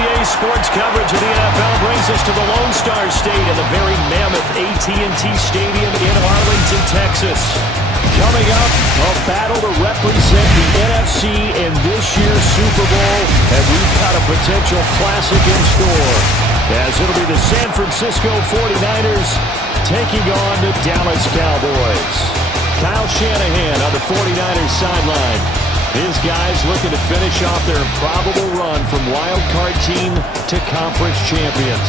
NBA sports coverage of the NFL brings us to the Lone Star State in the very mammoth AT&T Stadium in Arlington, Texas. Coming up, a battle to represent the NFC in this year's Super Bowl, and we've got a potential classic in store, as it'll be the San Francisco 49ers taking on the Dallas Cowboys. Kyle Shanahan on the 49ers sideline. His guys looking to finish off their improbable run from wild card team to conference champions.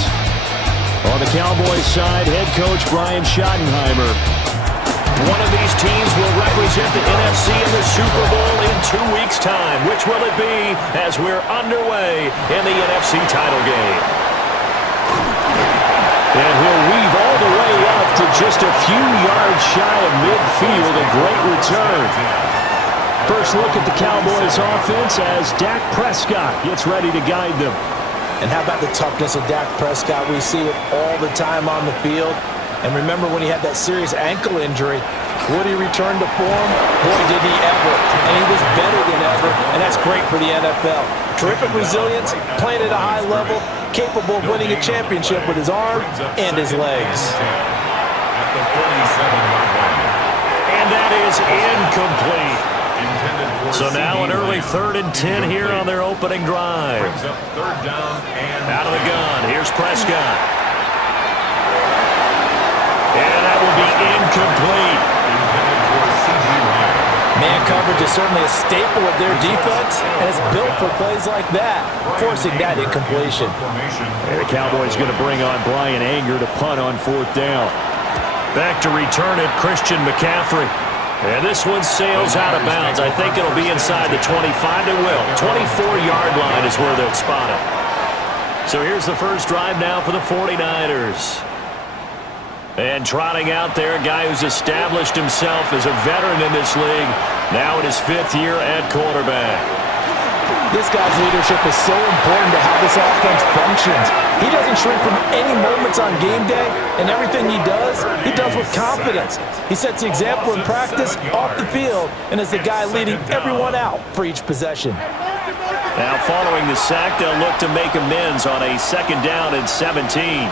On the Cowboys side, head coach Brian Schottenheimer. One of these teams will represent the NFC in the Super Bowl in 2 weeks' time. Which will it be as we're underway in the NFC title game? And he'll weave all the way up to just a few yards shy of midfield. A great return. First look at the Cowboys offense as Dak Prescott gets ready to guide them. And how about the toughness of Dak Prescott? We see it all the time on the field. And remember when he had that serious ankle injury, would he return to form? Boy, did he ever. And he was better than ever, and that's great for the NFL. Terrific resilience, playing at a high level, capable of winning a championship with his arm and his legs. And that is incomplete. So now an early 3rd and 10 here on their opening drive. Out of the gun, here's Prescott. And that will be incomplete. Man coverage is certainly a staple of their defense, and it's built for plays like that, forcing that incompletion. And the Cowboys going to bring on Brian Anger to punt on 4th down. Back to return it, Christian McCaffrey. And this one sails out of bounds. I think it'll be inside the 25. It will. 24-yard line is where they'll spot it. So here's the first drive now for the 49ers. And trotting out there, a guy who's established himself as a veteran in this league, now in his 5th year at quarterback. This guy's leadership is so important to how this offense functions. He doesn't shrink from any moments on game day, and everything he does with confidence. He sets the example in practice, off the field, and is the guy leading everyone out for each possession. Now following the sack, they'll look to make amends on a 2nd down and 17.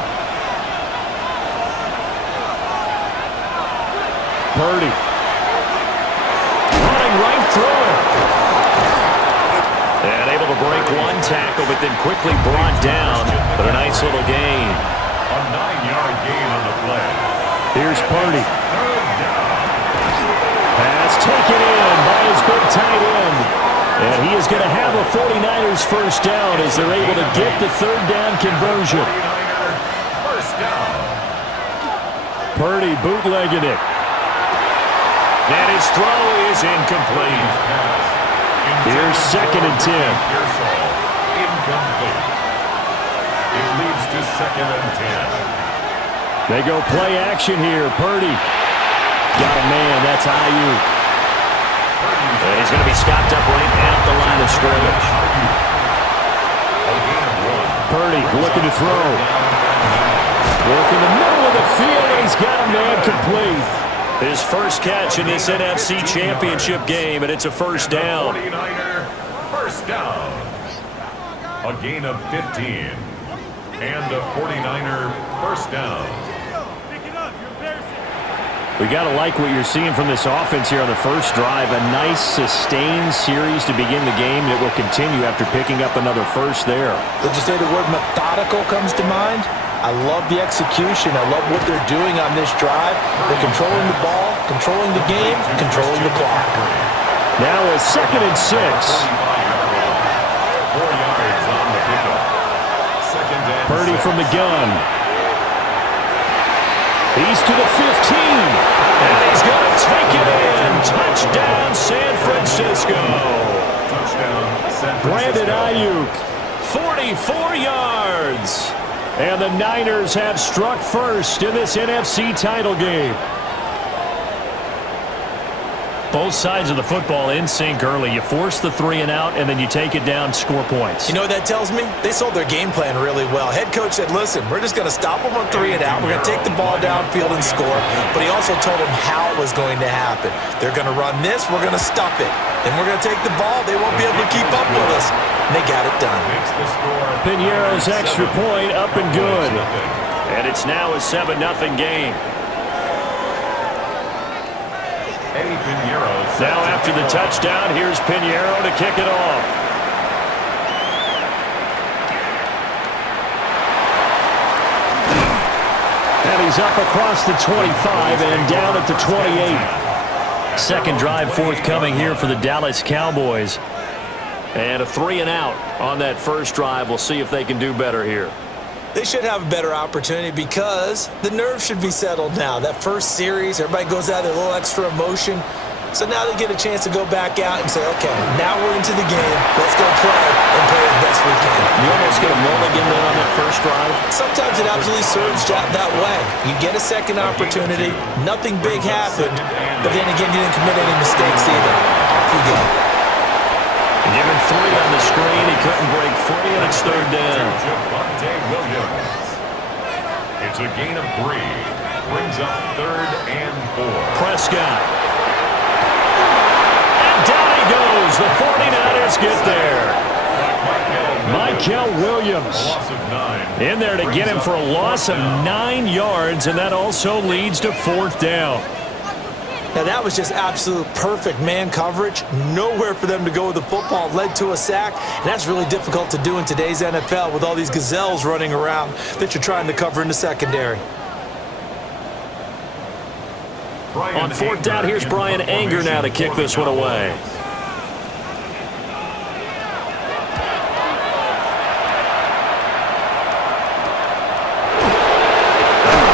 Purdy. Running right through it. And able to break one tackle, but then quickly brought down. But a nice little gain. A 9-yard gain on the play. Here's Purdy. Pass taken in by his big tight end. And he is going to have a 49ers first down as they're able to get the 3rd down conversion. First down. Purdy bootlegging it. And his throw is incomplete. Here's 2nd and 10. Incomplete. It leads to 2nd and 10. They go play action here. Purdy. Got a man. That's Ayuk. And he's going to be stopped up right at the line of scrimmage. Purdy looking to throw. Work in the middle of the field, and he's got a man complete. His first catch in this NFC Championship game, and it's a first down. 49er first down. A gain of 15. And a 49er first down. We got to like what you're seeing from this offense here on the first drive. A nice sustained series to begin the game that will continue after picking up another first there. Would you say the word methodical comes to mind? I love the execution. I love what they're doing on this drive. They're controlling the ball, controlling the game, controlling the clock. Now a 2nd and 6. 4 yards on the pickup. 2nd and 6. Purdy from the gun. He's to the 15. And he's going to take it in. Touchdown, San Francisco. Touchdown, San Francisco. Brandon Ayuk, 44 yards. And the Niners have struck first in this NFC title game. Both sides of the football in sync early. You force the 3 and out, and then you take it down, score points. You know what that tells me? They sold their game plan really well. Head coach said, listen, we're just going to stop them on 3 and out. We're going to take the ball downfield and score. But he also told them how it was going to happen. They're going to run this. We're going to stuff it. Then we're going to take the ball. They won't be able to keep up with us. And they got it done. Makes the score Piñeiro's extra point up and good. And it's now a 7-0 game. Now after the touchdown, here's Piñeiro to kick it off. And he's up across the 25 and down at the 28. Second drive forthcoming here for the Dallas Cowboys. And a 3-and-out on that first drive. We'll see if they can do better here. They should have a better opportunity because the nerves should be settled now. That first series, everybody goes out with a little extra emotion. So now they get a chance to go back out and say, okay, now we're into the game. Let's go play and play as best we can. You almost get a mulligan there on that first drive. Sometimes it absolutely serves that way. You get a second opportunity. Nothing big happened. But then again, you didn't commit any mistakes either. Off you go. Given 3 on the screen, he couldn't break free, and it's third down. It's a gain of 3. Brings up 3rd and 4. Prescott. And down he goes. The 49ers get there. Michael Williams in there to get him for a loss of 9 yards, and that also leads to 4th down. Now, that was just absolute perfect man coverage. Nowhere for them to go with the football. Led to a sack. And that's really difficult to do in today's NFL with all these gazelles running around that you're trying to cover in the secondary. On 4th down, here's Brian Anger now to kick this one away.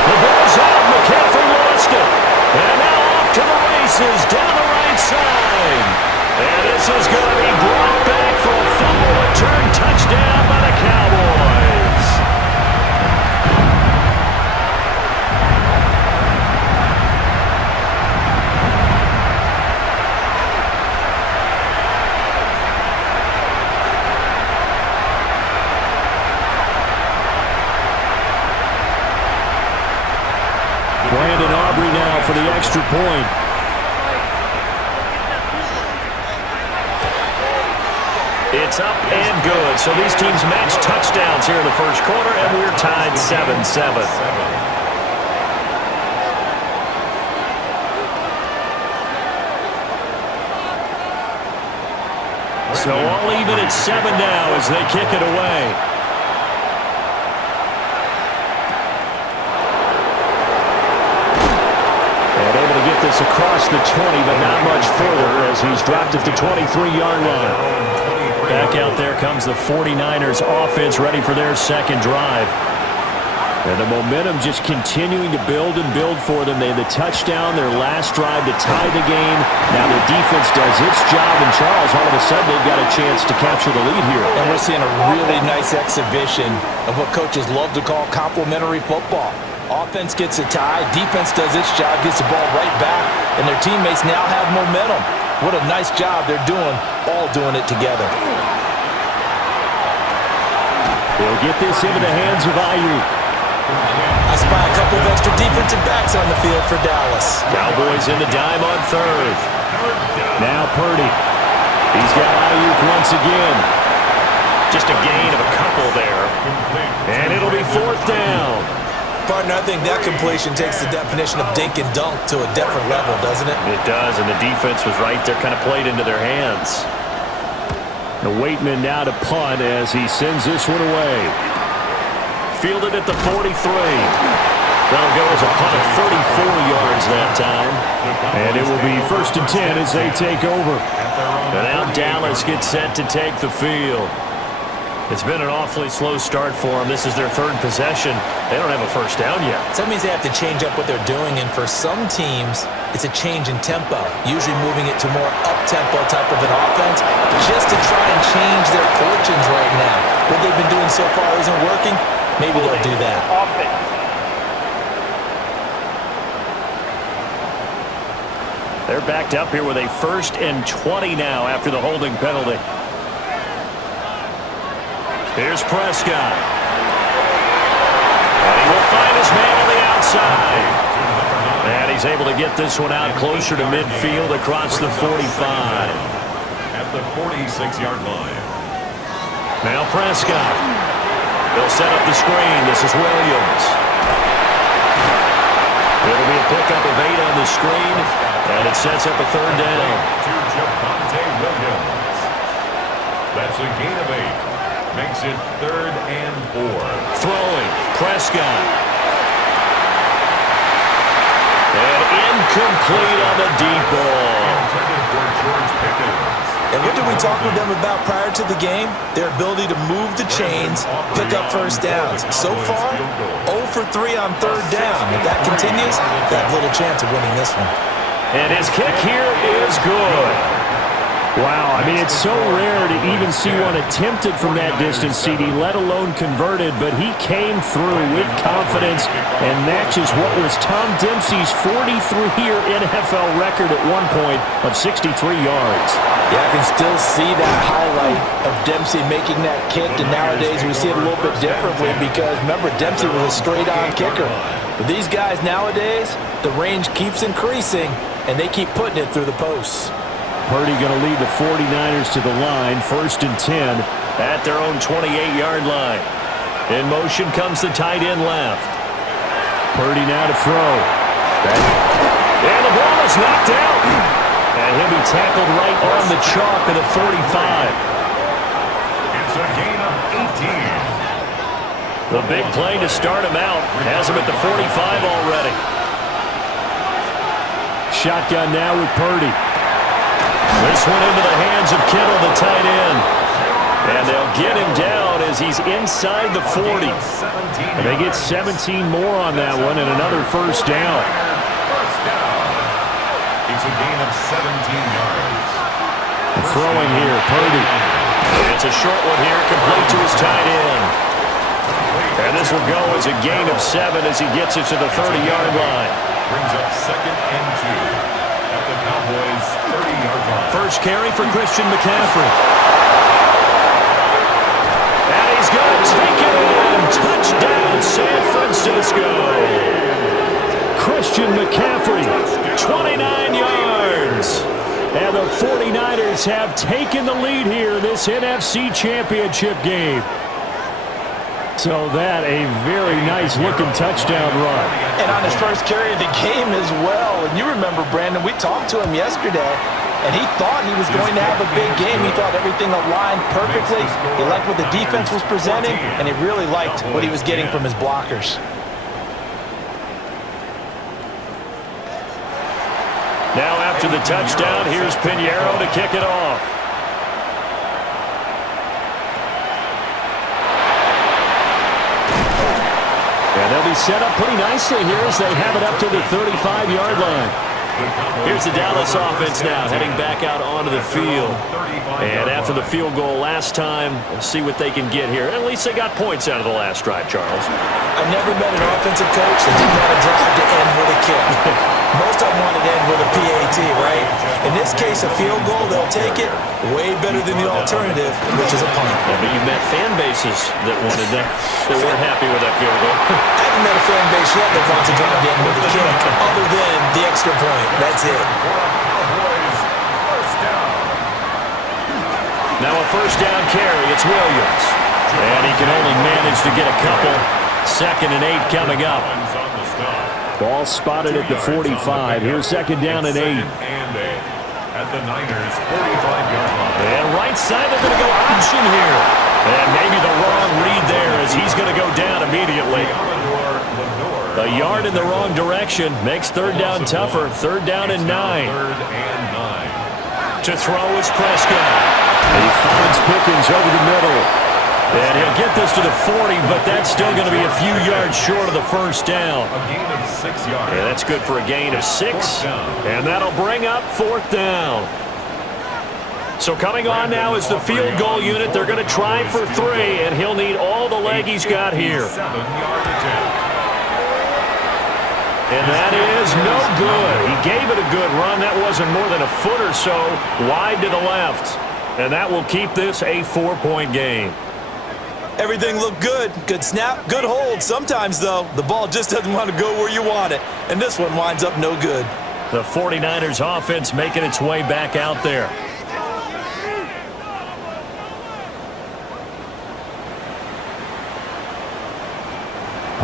The ball's out. McCaffrey lost it. And now to the races down the right side. And this is going to be brought back for a fumble return touchdown by the Cowboys. Brandon Aubrey now for the extra point. It's up and good. So these teams match touchdowns here in the first quarter, and we're tied 7-7. So all even at 7 now as they kick it away. Get this across the 20, but not much further as he's dropped at the 23-yard line. Back out there comes the 49ers offense ready for their second drive. And the momentum just continuing to build and build for them. They had the touchdown, their last drive to tie the game. Now their defense does its job, and Charles, all of a sudden, they've got a chance to capture the lead here. And we're seeing a really nice exhibition of what coaches love to call complementary football. Offense gets a tie, defense does its job, gets the ball right back, and their teammates now have momentum. What a nice job they're doing, all doing it together. They'll get this into the hands of Ayuk. I spy a couple of extra defensive backs on the field for Dallas. Cowboys in the dime on 3rd. Now Purdy. He's got Ayuk once again. Just a gain of a couple there. And it'll be 4th down. Partner, I think that completion takes the definition of dink and dunk to a different level, doesn't it? It does, and the defense was right there, kind of played into their hands. The Waitman now to punt as he sends this one away. Fielded at the 43. That'll go as a punt of 34 yards that time. And it will be 1st and 10 as they take over. And now Dallas gets set to take the field. It's been an awfully slow start for them. This is their 3rd possession. They don't have a first down yet. So that means they have to change up what they're doing, and for some teams, it's a change in tempo, usually moving it to more up-tempo type of an offense, just to try and change their fortunes right now. What they've been doing so far isn't working. Maybe they'll do that. They're backed up here with a 1st and 20 now after the holding penalty. Here's Prescott. And he will find his man on the outside. And he's able to get this one out closer to midfield across the 45. At the 46-yard line. Now Prescott. They'll set up the screen. This is Williams. It'll be a pickup of 8 on the screen, and it sets up a third down. To Javonte Williams. That's a gain of 8. Makes it 3rd and 4. Throwing. Prescott. And incomplete on the deep ball. Intended for George Pickens. And what did we talk with them about prior to the game? Their ability to move the chains, pick up first downs. So far, 0 for 3 on third down. If that continues, they have little chance of winning this one. And his kick here is good. Wow, I mean, it's so rare to even see one attempted from that distance, CD, let alone converted, but he came through with confidence and matches what was Tom Dempsey's 43-year NFL record at one point of 63 yards. Yeah, I can still see that highlight of Dempsey making that kick, and nowadays we see it a little bit differently because, remember, Dempsey was a straight-on kicker. But these guys nowadays, the range keeps increasing, and they keep putting it through the posts. Purdy going to lead the 49ers to the line, 1st and 10 at their own 28-yard line. In motion comes the tight end left. Purdy now to throw. And the ball is knocked out. And he'll be tackled right on the chalk at the 45. It's a gain of 18. The big play to start him out. Has him at the 45 already. Shotgun now with Purdy. This one into the hands of Kittle, the tight end. And they'll get him down as he's inside the 40. And they get 17 more on that one and another first down. It's a gain of 17 yards. Throwing here, Purdy. It's a short one here, complete to his tight end. And this will go as a gain of 7 as he gets it to the 30-yard line. Brings up 2nd and 2 at the Cowboys' 30-yard line. First carry for Christian McCaffrey. And he's going to take it in. Touchdown, San Francisco. Christian McCaffrey, 29 yards. And the 49ers have taken the lead here in this NFC Championship game. So that a very nice-looking touchdown run. And on his first carry of the game as well. And you remember, Brandon, we talked to him yesterday, and he thought he was going to have a big game. He thought everything aligned perfectly. He liked what the defense was presenting, and he really liked what he was getting from his blockers. Now after the touchdown, here's Pinheiro to kick it off. And they'll be set up pretty nicely here as they have it up to the 35-yard line. Here's the Dallas offense now heading back out onto the field. And after the field goal last time, we'll see what they can get here. At least they got points out of the last drive, Charles. I never met an offensive coach that didn't want to drive to end with a kick. Most of them want to end with a PAT, right? In this case, a field goal, they'll take it way better than the alternative, which is a punt. Yeah, but you met fan bases that wanted that, that weren't happy with that field goal. I haven't met a fan base yet that wants to drive to end with a kick, other than the extra point. That's it. Now a first down carry, it's Williams. And he can only manage to get a couple. 2nd and 8 coming up. Ball spotted at the 45. Here's 2nd down and 8. At the Niners' 45-yard line. And right side, they're going to go option here. And maybe the wrong read there as he's going to go down immediately. A yard in the wrong direction makes 3rd down tougher. 3rd down and 9. 3rd and 9. To throw is Prescott. He finds Pickens over the middle. And he'll get this to the 40, but that's still going to be a few yards short of the first down. A gain of 6 yards. Yeah, that's good for a gain of 6. And that'll bring up 4th down. So coming on now is the field goal unit. They're going to try for 3, and he'll need all the leg he's got here. 7-yard attempt. And that is no good. He gave it a good run. That wasn't more than a foot or so wide to the left. And that will keep this a 4-point game. Everything looked good. Good snap, good hold. Sometimes, though, the ball just doesn't want to go where you want it. And this one winds up no good. The 49ers offense making its way back out there.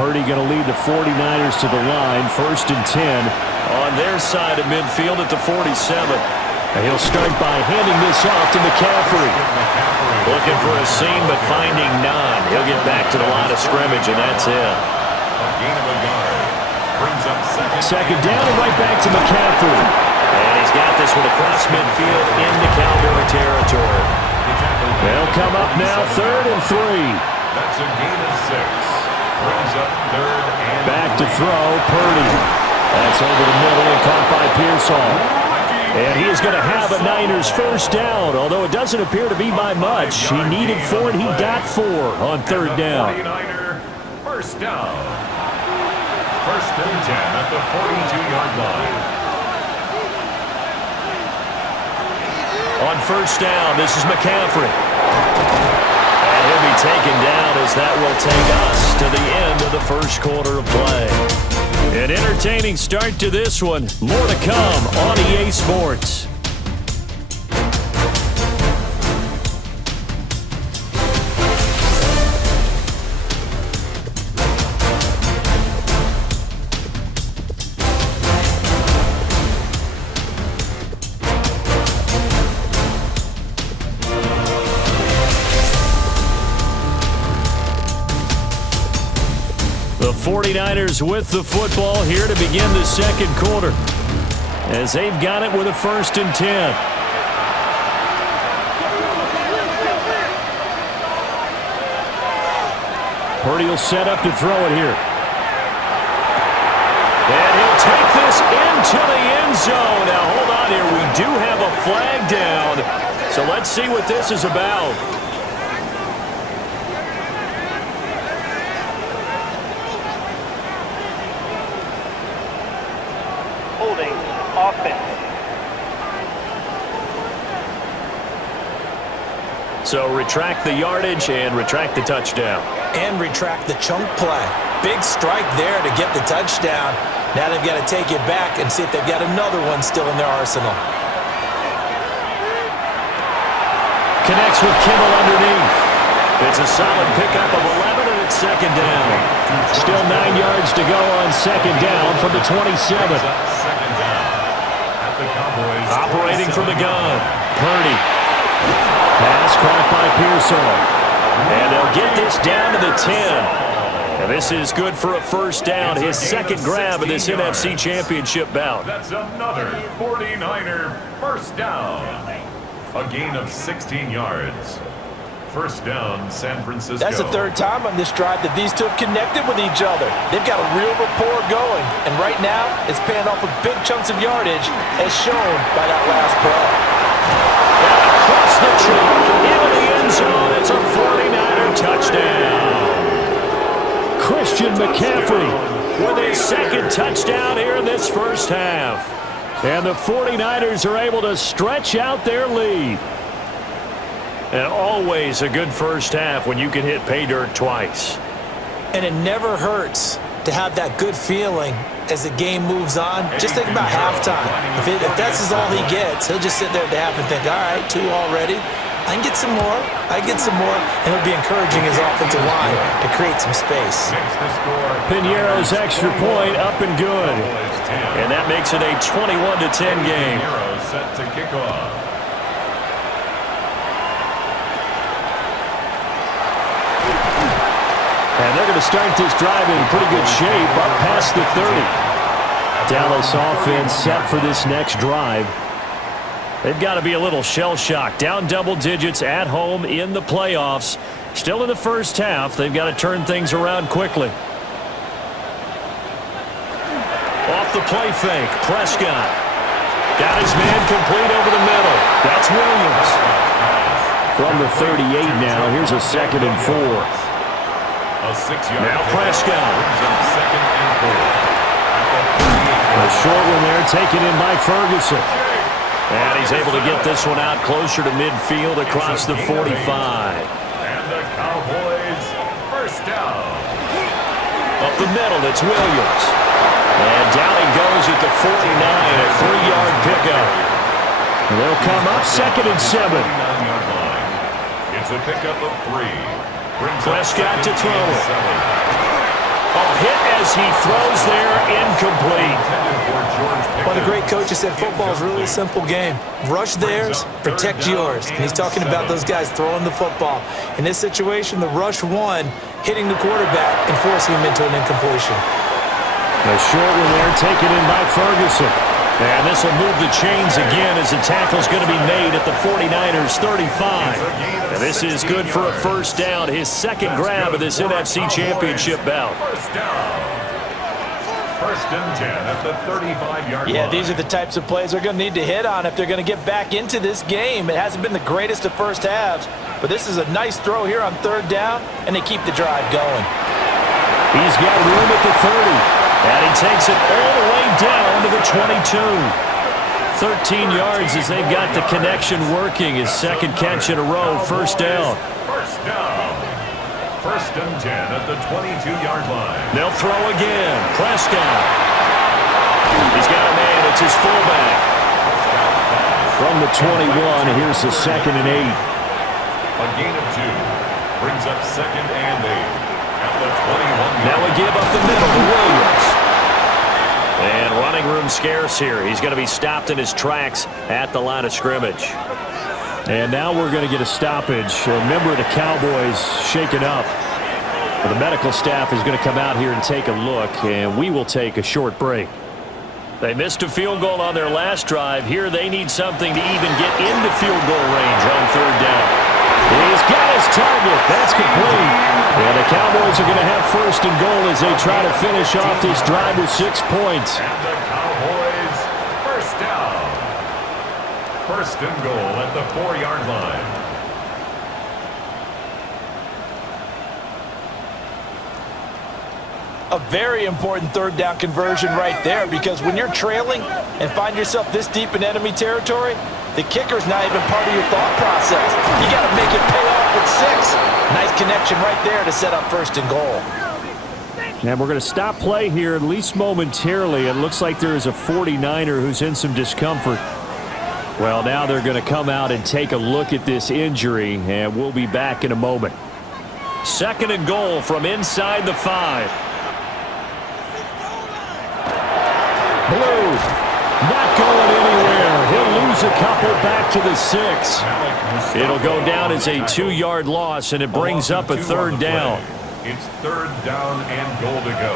Purdy going to lead the 49ers to the line. 1st and 10 on their side of midfield at the 47. And he'll start by handing this off to McCaffrey. Looking for a seam, but finding none. He'll get back to the line of scrimmage, and that's it. A gain of a yard. Brings up second down and right back to McCaffrey. And he's got this one across midfield into Cowboy territory. They'll come up now 3rd and 3. That's a gain of 6. Brings up 3rd and back to throw, Purdy. That's over the middle and caught by Pearsall. And he is going to have a Niners first down, although it doesn't appear to be by much. He needed 4 and he got 4 on 3rd down. 49er first down. 1st and 10 at the 42-yard line. On 1st down, this is McCaffrey. And he'll be taken down as that will take us to the end of the 1st quarter of play. An entertaining start to this one. More to come on EA Sports. The 49ers with the football here to begin the 2nd quarter, as they've got it with a 1st and 10. Purdy will set up to throw it here. And he'll take this into the end zone. Now hold on here, we do have a flag down, so let's see what this is about. So retract the yardage and retract the touchdown. And retract the chunk play. Big strike there to get the touchdown. Now they've got to take it back and see if they've got another one still in their arsenal. Connects with Kimmel underneath. It's a solid pickup of 11, and it's 2nd down. Still 9 yards to go on 2nd down from the 27. 2nd down at the Cowboys. Operating from the gun. Purdy. Pass caught by Pearsall. And they'll get this down to the 10. And this is good for a 1st down. His 2nd grab of this NFC Championship bout. That's another 49er 1st down. A gain of 16 yards. 1st down, San Francisco. That's the 3rd time on this drive that these two have connected with each other. They've got a real rapport going. And right now, it's paying off with big chunks of yardage, as shown by that last play. Across the chalk, into the end zone. It's a 49er touchdown. Christian McCaffrey with his 2nd touchdown here in this 1st half. And the 49ers are able to stretch out their lead. And always a good 1st half when you can hit pay dirt twice. And it never hurts to have that good feeling as the game moves on. Just think about halftime. If that's all he gets, he'll just sit there at the half and think, all right, 2 already. I can get some more. I can get some more. And he'll be encouraging his offensive line to create some space. Piñeiro's extra point up and good. And that makes it a 21-10 game. Piñeiro set to kick off. And they're going to start this drive in pretty good shape up past the 30. Dallas offense set for this next drive. They've got to be a little shell-shocked. Down double digits at home in the playoffs. Still in the 1st half. They've got to turn things around quickly. Off the play fake. Prescott. Got his man complete over the middle. That's Williams. From the 38 now. Here's a 2nd and 4. A 6-yard. Now Prescott. 2nd and 4. A short one there taken in by Ferguson. And he's able to get this one out closer to midfield across the 45. And the Cowboys 1st down. Up the middle, it's Williams. And down he goes at the 49, a 3-yard pickup. And they'll come up 2nd and 7. 49-yard line. It's a pickup of 3. Prescott to throw it. Hit as he throws there, incomplete. One of the great coaches said football is really a simple game. Rush theirs, protect yours. And he's talking about those guys throwing the football. In this situation, the rush one, hitting the quarterback and forcing him into an incompletion. A short one there, taken in by Ferguson. And this will move the chains again as the tackle's going to be made at the 49ers 35. And this is good for a first down, his second grab of this NFC Championship bout. First and 10 at the 35-yard line. Yeah, these are the types of plays they're going to need to hit on if they're going to get back into this game. It hasn't been the greatest of first halves, but this is a nice throw here on third down, and they keep the drive going. He's got room at the 30. And he takes it all the way down to the 22. 13 yards as they've got the connection working. His second catch in a row, first down. First down. First and 10 at the 22-yard line. They'll throw again. Prescott. He's got a man. It's his fullback. From the 21, here's the second and 8. A gain of 2. Brings up second and 8. Now we give up the middle to Williams. And running room scarce here. He's going to be stopped in his tracks at the line of scrimmage. And now we're going to get a stoppage. A member of the Cowboys shaken up. The medical staff is going to come out here and take a look, and we will take a short break. They missed a field goal on their last drive. Here they need something to even get into field goal range on third down. He's got his target. That's complete. And the Cowboys are going to have first and goal as they try to finish off this drive with 6 points. And the Cowboys first down. First and goal at the 4-yard line. A very important third down conversion right there, because when you're trailing and find yourself this deep in enemy territory, the kicker's not even part of your thought process. You got to make it pay off with 6. Nice connection right there to set up first and goal. And we're going to stop play here, at least momentarily. It looks like there is a 49er who's in some discomfort. Well, now they're going to come out and take a look at this injury, and we'll be back in a moment. Second and goal from inside the 5. Blue, not going anywhere. He'll lose a couple back to the 6. It'll go down as a 2-yard loss, and it brings up a third down. It's third down and goal to go.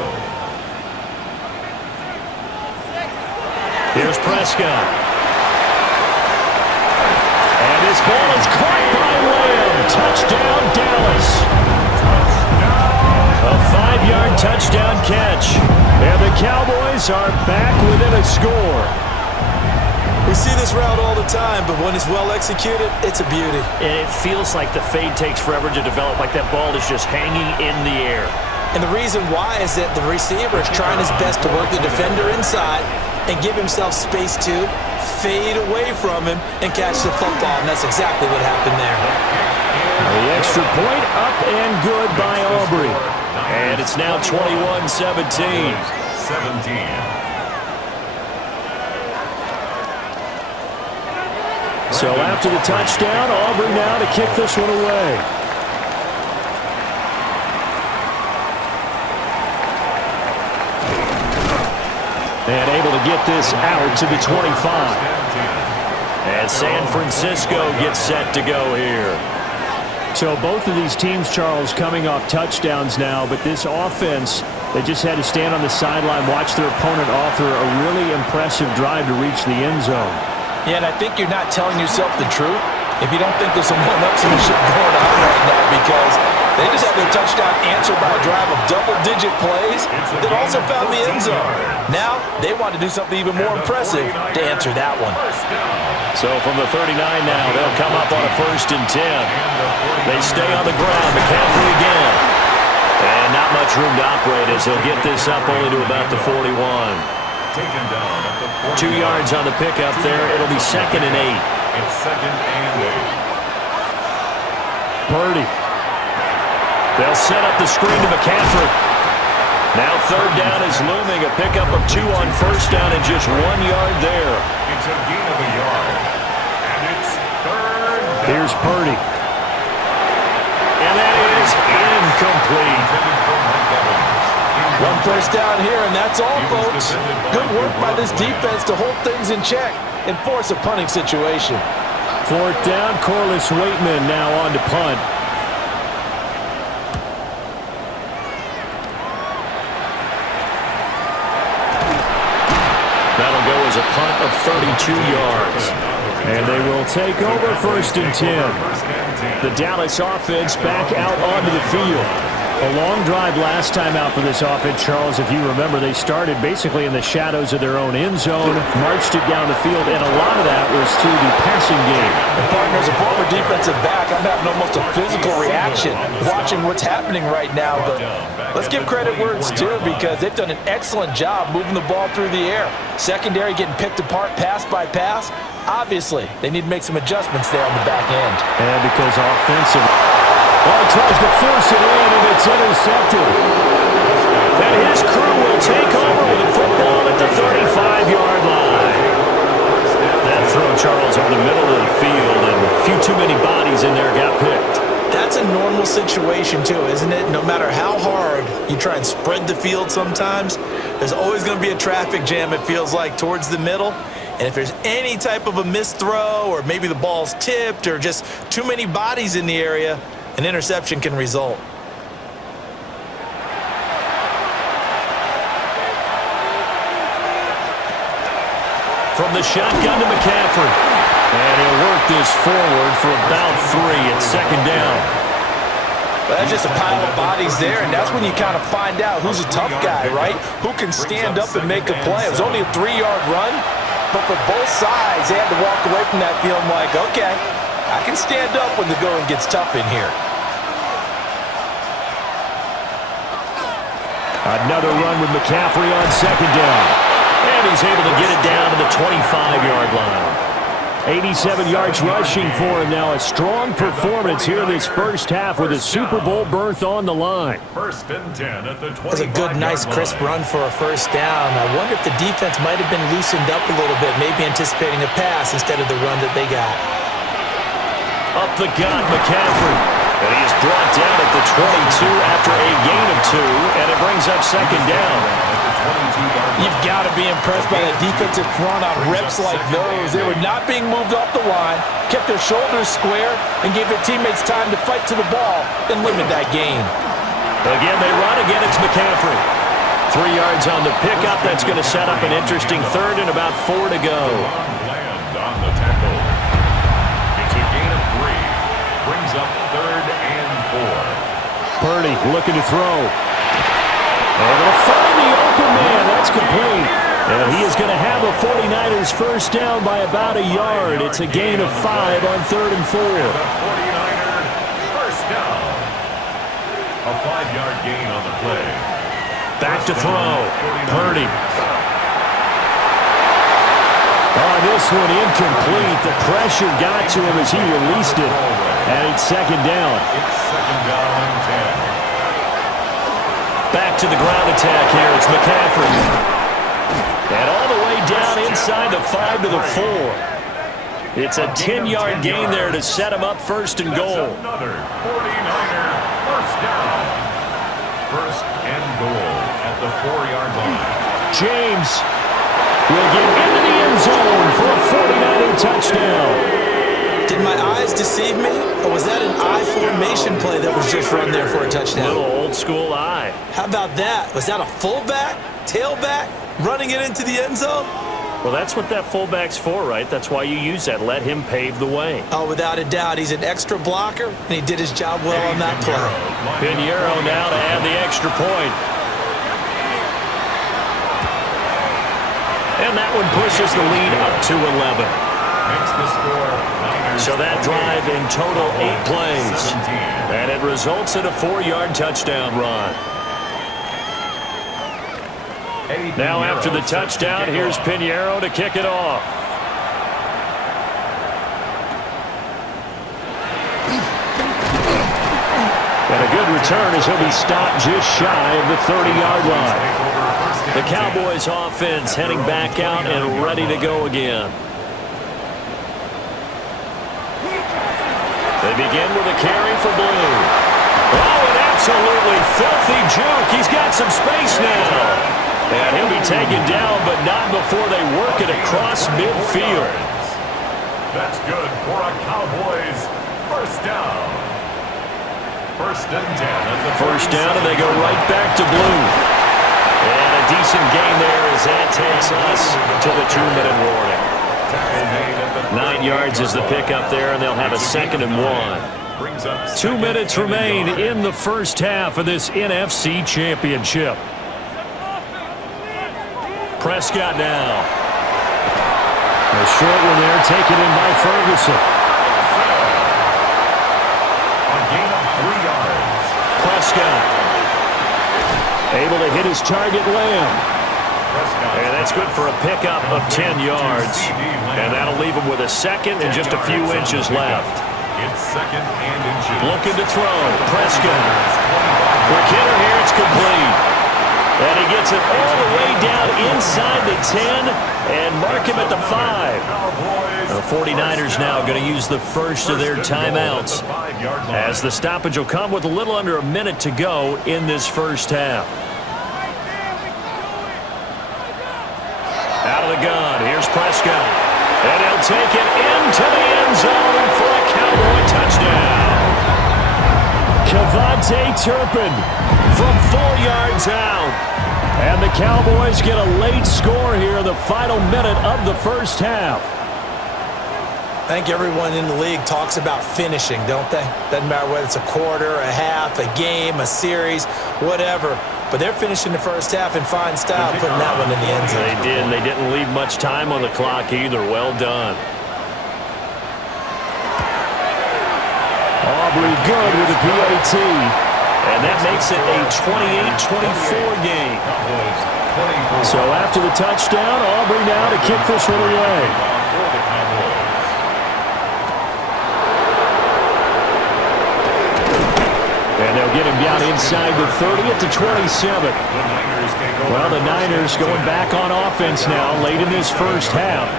Here's Prescott. And this ball is caught by Lamb. Touchdown, Dallas. A 5-yard touchdown catch. And the Cowboys are back within a score. We see this route all the time, but when it's well executed, it's a beauty. And it feels like the fade takes forever to develop, like that ball is just hanging in the air. And the reason why is that the receiver is trying his best to work the defender inside and give himself space to fade away from him and catch the football, and that's exactly what happened there. The extra point up and good by Aubrey. And it's now 21-17. 17. So after the touchdown, Aubrey now to kick this one away. And able to get this out to the 25. And San Francisco gets set to go here. So both of these teams, Charles, coming off touchdowns now, but this offense, they just had to stand on the sideline, watch their opponent offer a really impressive drive to reach the end zone. Yeah, and I think you're not telling yourself the truth if you don't think there's some one-upsmanship going on right now, because they just had their touchdown answered by a drive of double-digit plays that also found the end zone. Now, they want to do something even more impressive to answer that one. So from the 39 now, they'll come up on a first and 10. They stay on the ground. McCaffrey again. And not much room to operate as they'll get this up only to about the 41. 2 yards on the pickup there. It'll be second and 8. It's second and 8. Purdy. They'll set up the screen to McCaffrey. Now third down is looming. A pickup of 2 on first down and just 1 yard there. It's a gain of a yard. And it's third down. Here's Purdy. And that is incomplete. One first down here, and that's all, folks. Good work by this defense to hold things in check and force a punting situation. Fourth down, Corliss Waitman now on to punt. That'll go as a punt of 32 yards. And they will take over 1st and 10. The Dallas offense back out onto the field. A long drive last time out for this offense, Charles. If you remember, they started basically in the shadows of their own end zone, marched it down the field, and a lot of that was through the passing game. And partner, as a former defensive back, I'm having almost a physical reaction watching what's happening right now. But let's give credit where it's due, because they've done an excellent job moving the ball through the air. Secondary getting picked apart pass by pass. Obviously, they need to make some adjustments there on the back end. And because offensive... Well, he tries to force it in, and it's intercepted. And his crew will take over with the football at the 35-yard line. That throw, Charles, over the middle of the field, and a few too many bodies in there got picked. That's a normal situation, too, isn't it? No matter how hard you try and spread the field sometimes, there's always going to be a traffic jam, it feels like, towards the middle. And if there's any type of a missed throw, or maybe the ball's tipped, or just too many bodies in the area, an interception can result. From the shotgun to McCaffrey. And he'll work this forward for about 3 at 2nd down. Well, that's just a pile of bodies there, and that's when you kind of find out who's a tough guy, right? Who can stand up and make a play. It was only a 3-yard run, but for both sides, they had to walk away from that feeling like, okay, I can stand up when the going gets tough in here. Another run with McCaffrey on 2nd down. And he's able to get it down to the 25-yard line. 87 yards rushing for him now. A strong performance here in this first half with a Super Bowl berth on the line. 1st and 10 at the 25-yard line. That's a good, nice, crisp run for a first down. I wonder if the defense might have been loosened up a little bit, maybe anticipating a pass instead of the run that they got. Up the gut, McCaffrey. And he is brought down at the 22 after a gain of 2, and it brings up 2nd down. You've got to be impressed by that defensive front on reps like those. They were not being moved off the line, kept their shoulders square, and gave their teammates time to fight to the ball and limit that gain. Again, they run again. It's McCaffrey. 3 yards on the pickup. That's going to set up an interesting 3rd and about 4 to go. Land on the tackle. It's a gain of 3. Brings up 3rd and 4. Purdy looking to throw. And they'll find the open man. That's complete. And he is going to have a 49ers first down by about a yard. It's a gain of 5 on 3rd and 4. The 49er first down. A 5-yard gain on the play. Back to throw. Purdy. On this one, incomplete. The pressure got to him as he released it. And it's 2nd down. It's 2nd down and 10. Back to the ground attack here. It's McCaffrey. And all the way down inside the 5 to the 4. It's a 10-yard gain there to set him up 1st and goal. That's another 49er first down. 1st and goal at the 4-yard line. James will get into the end zone for a 49er touchdown. Did my eyes deceive me, or was that an I formation play that was just run there for a touchdown? Little old school eye. How about that? Was that a fullback, tailback, running it into the end zone? Well, that's what that fullback's for, right? That's why you use that. Let him pave the way. Oh, without a doubt. He's an extra blocker, and he did his job well on that play. Pinheiro now to add the extra point. And that one pushes the lead up to 11. Makes the score. So that drive in total 8 plays. 17. And it results in a 4-yard touchdown run. Now after the touchdown, here's Pinheiro to kick it off. And a good return as he'll be stopped just shy of the 30-yard line. The Cowboys offense heading back out and ready to go again. They begin with a carry for Blue. Oh, and that's Absolutely filthy juke. He's got some space now. And he'll be taken down, but not before they work it across midfield. That's good for a Cowboys first down. First and 10. First down, and they go right back to blue. And a decent gain there as that takes us to the 2-minute warning. 9 yards is the pickup there, and they'll have a 2nd and 1. 2 minutes remain in the first half of this NFC Championship. Prescott now. A short one there, taken in by Ferguson. A gain of 3 yards. Prescott able to hit his target, Lamb. And that's good for a pickup of 10 yards. And that'll leave him with a 2nd and just a few inches left. It's 2nd and inches. Looking to throw. Prescott. Quick hitter here. It's complete. And he gets it all the way down inside the 10 and mark him at the 5. The 49ers now going to use the first of their timeouts, as the stoppage will come with a little under a minute to go in this first half. Out of the gun, here's Prescott. And he'll take it into the end zone for a Cowboy touchdown. Kevontae Turpin from 4 yards out. And the Cowboys get a late score here in the final minute of the first half. I think everyone in the league talks about finishing, don't they? Doesn't matter whether it's a quarter, a half, a game, a series, whatever. But they're finishing the first half in fine style, putting that one in the end zone. They did, and they didn't leave much time on the clock either. Well done. Aubrey good with the PAT. And that makes it a 28-24 game. So after the touchdown, Aubrey now to kick this one away. And they'll get him down inside the 30 at the 27. Well, the Niners going back on offense now late in this first half.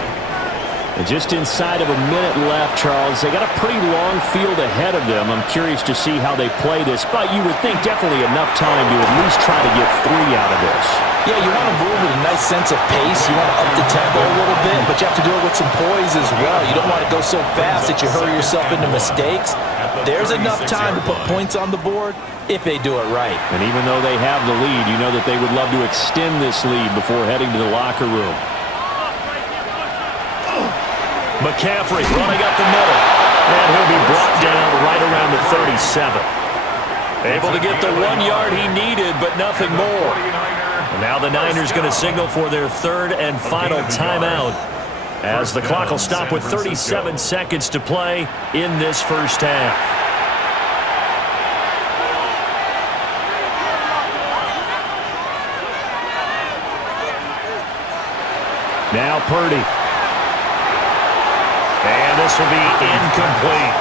And just inside of a minute left, Charles. They got a pretty long field ahead of them. I'm curious to see how they play this, but you would think definitely enough time to at least try to get 3 out of this. Yeah, you want to move with a nice sense of pace. You want to up the tempo a little bit, but you have to do it with some poise as well. You don't want to go so fast that you hurry yourself into mistakes. There's enough time to put points on the board if they do it right. And even though they have the lead, you know that they would love to extend this lead before heading to the locker room. McCaffrey running up the middle. And he'll be brought down right around the 37. Able to get the 1 yard he needed, but nothing more. And now the Niners going to signal for their 3rd and final timeout, as the clock will stop with 37 seconds to play in this first half. Now Purdy. And this will be incomplete.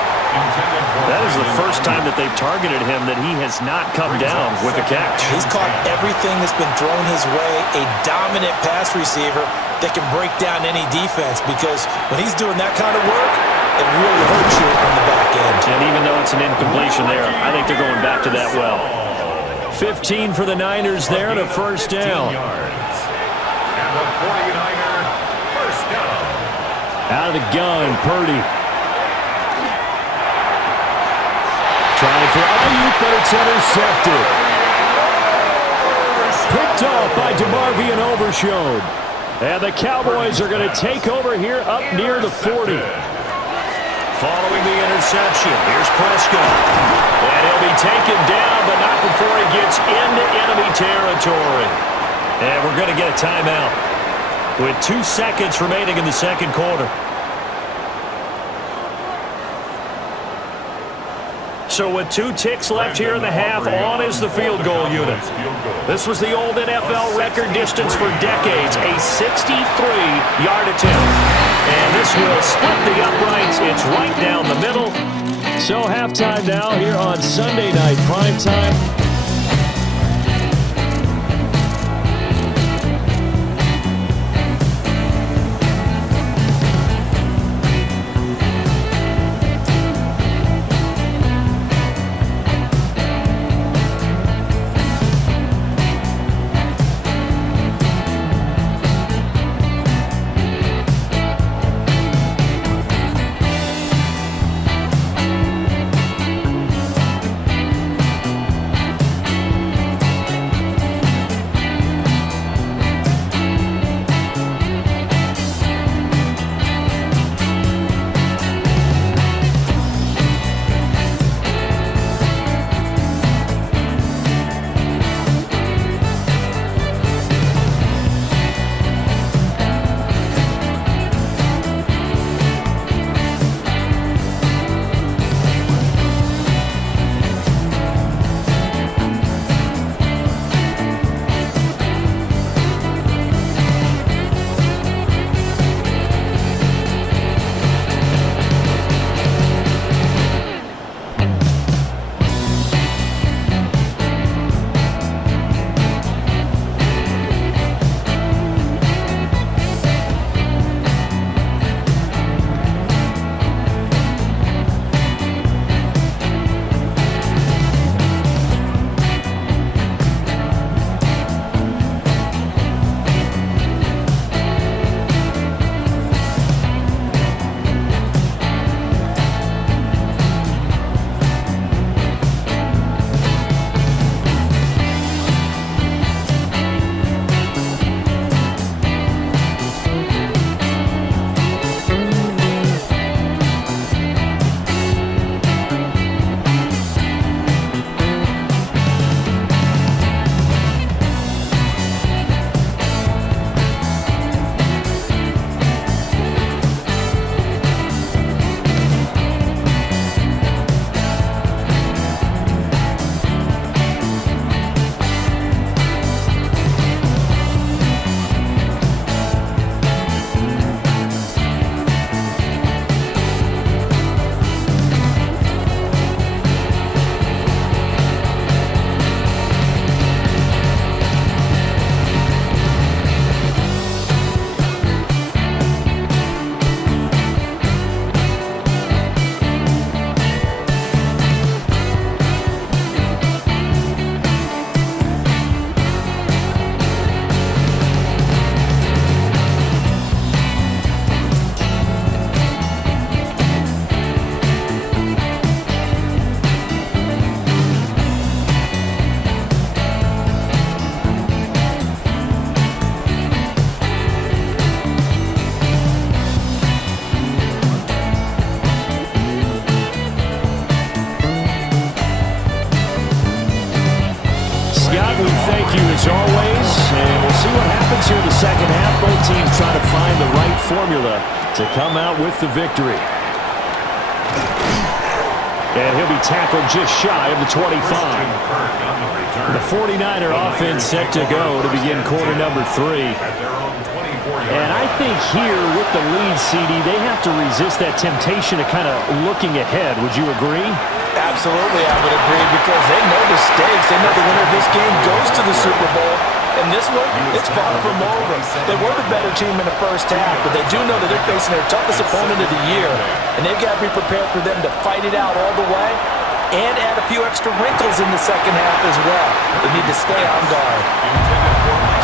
That is the first time that they've targeted him that he has not come down with a catch. He's caught everything that's been thrown his way, a dominant pass receiver that can break down any defense, because when he's doing that kind of work, it really hurts you on the back end. And even though it's an incompletion there, I think they're going back to that well. 15 for the Niners there and a first down. And the 49er first down. Out of the gun, Purdy. Trying for Ayuk, but it's intercepted. Picked off by DeMarvion Overshown. And the Cowboys are going to take over here up near the 40. Following the interception, here's Prescott. And he'll be taken down, but not before he gets into enemy territory. And we're going to get a timeout with 2 seconds remaining in the second quarter. So with 2 ticks left here in the half, on is the field goal unit. This was the old NFL record distance for decades, a 63-yard attempt. And this will split the uprights. It's right down the middle. So halftime now here on Sunday night primetime. Scott, we thank you as always, and we'll see what happens here in the second half. Both teams trying to find the right formula to come out with the victory. And he'll be tackled just shy of the 25. The 49er offense set to go to begin quarter number 3. And I think here with the lead, CD, they have to resist that temptation of kind of looking ahead. Would you agree? Absolutely, I would agree, because they know the stakes. They know the winner of this game goes to the Super Bowl. And this one, it's far from over. They were the better team in the first half, but they do know that they're facing their toughest opponent of the year, and they've got to be prepared for them to fight it out all the way and add a few extra wrinkles in the second half as well. They need to stay on guard.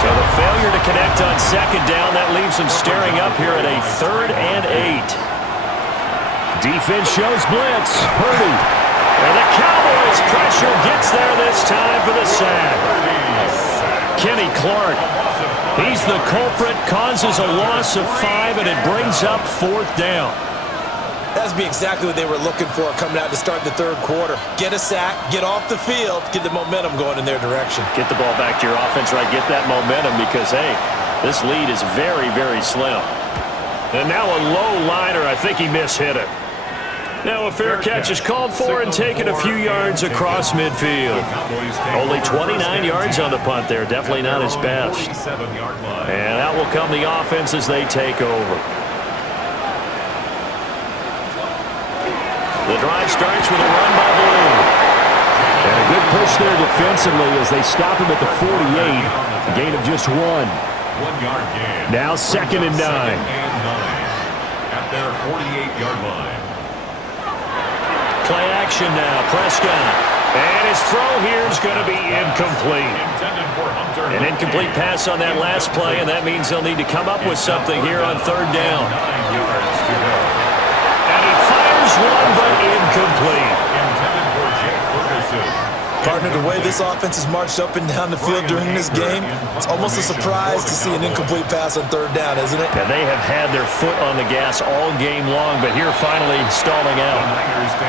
So the failure to connect on second down, that leaves them staring up here at a 3rd and 8. Defense shows blitz. Purdy. And the Cowboys pressure gets there this time for the sack. Kenny Clark, he's the culprit, causes a loss of 5, and it brings up 4th down. That's be exactly what they were looking for coming out to start the third quarter. Get a sack, get off the field, get the momentum going in their direction. Get the ball back to your offense, right? Get that momentum because, hey, this lead is very, very slim. And now a low liner. I think he mishit it. Now a fair catch is called for and taken a few yards across midfield. Only 29 yards on the punt there. Definitely not his best. And out will come the offense as they take over. The drive starts with a run by Blue. And a good push there defensively as they stop him at the 48. A gain of just 1. 1 yard gain. Now 2nd and 9. At their 48-yard line. Play action now. Prescott. And his throw here is going to be incomplete. An incomplete pass on that last play, and that means they'll need to come up with something here on 3rd down. And he fires one, but incomplete. Partner, the way this offense has marched up and down the field during this game, it's almost a surprise to see an incomplete pass on 3rd down, isn't it? Yeah, they have had their foot on the gas all game long, but here finally stalling out.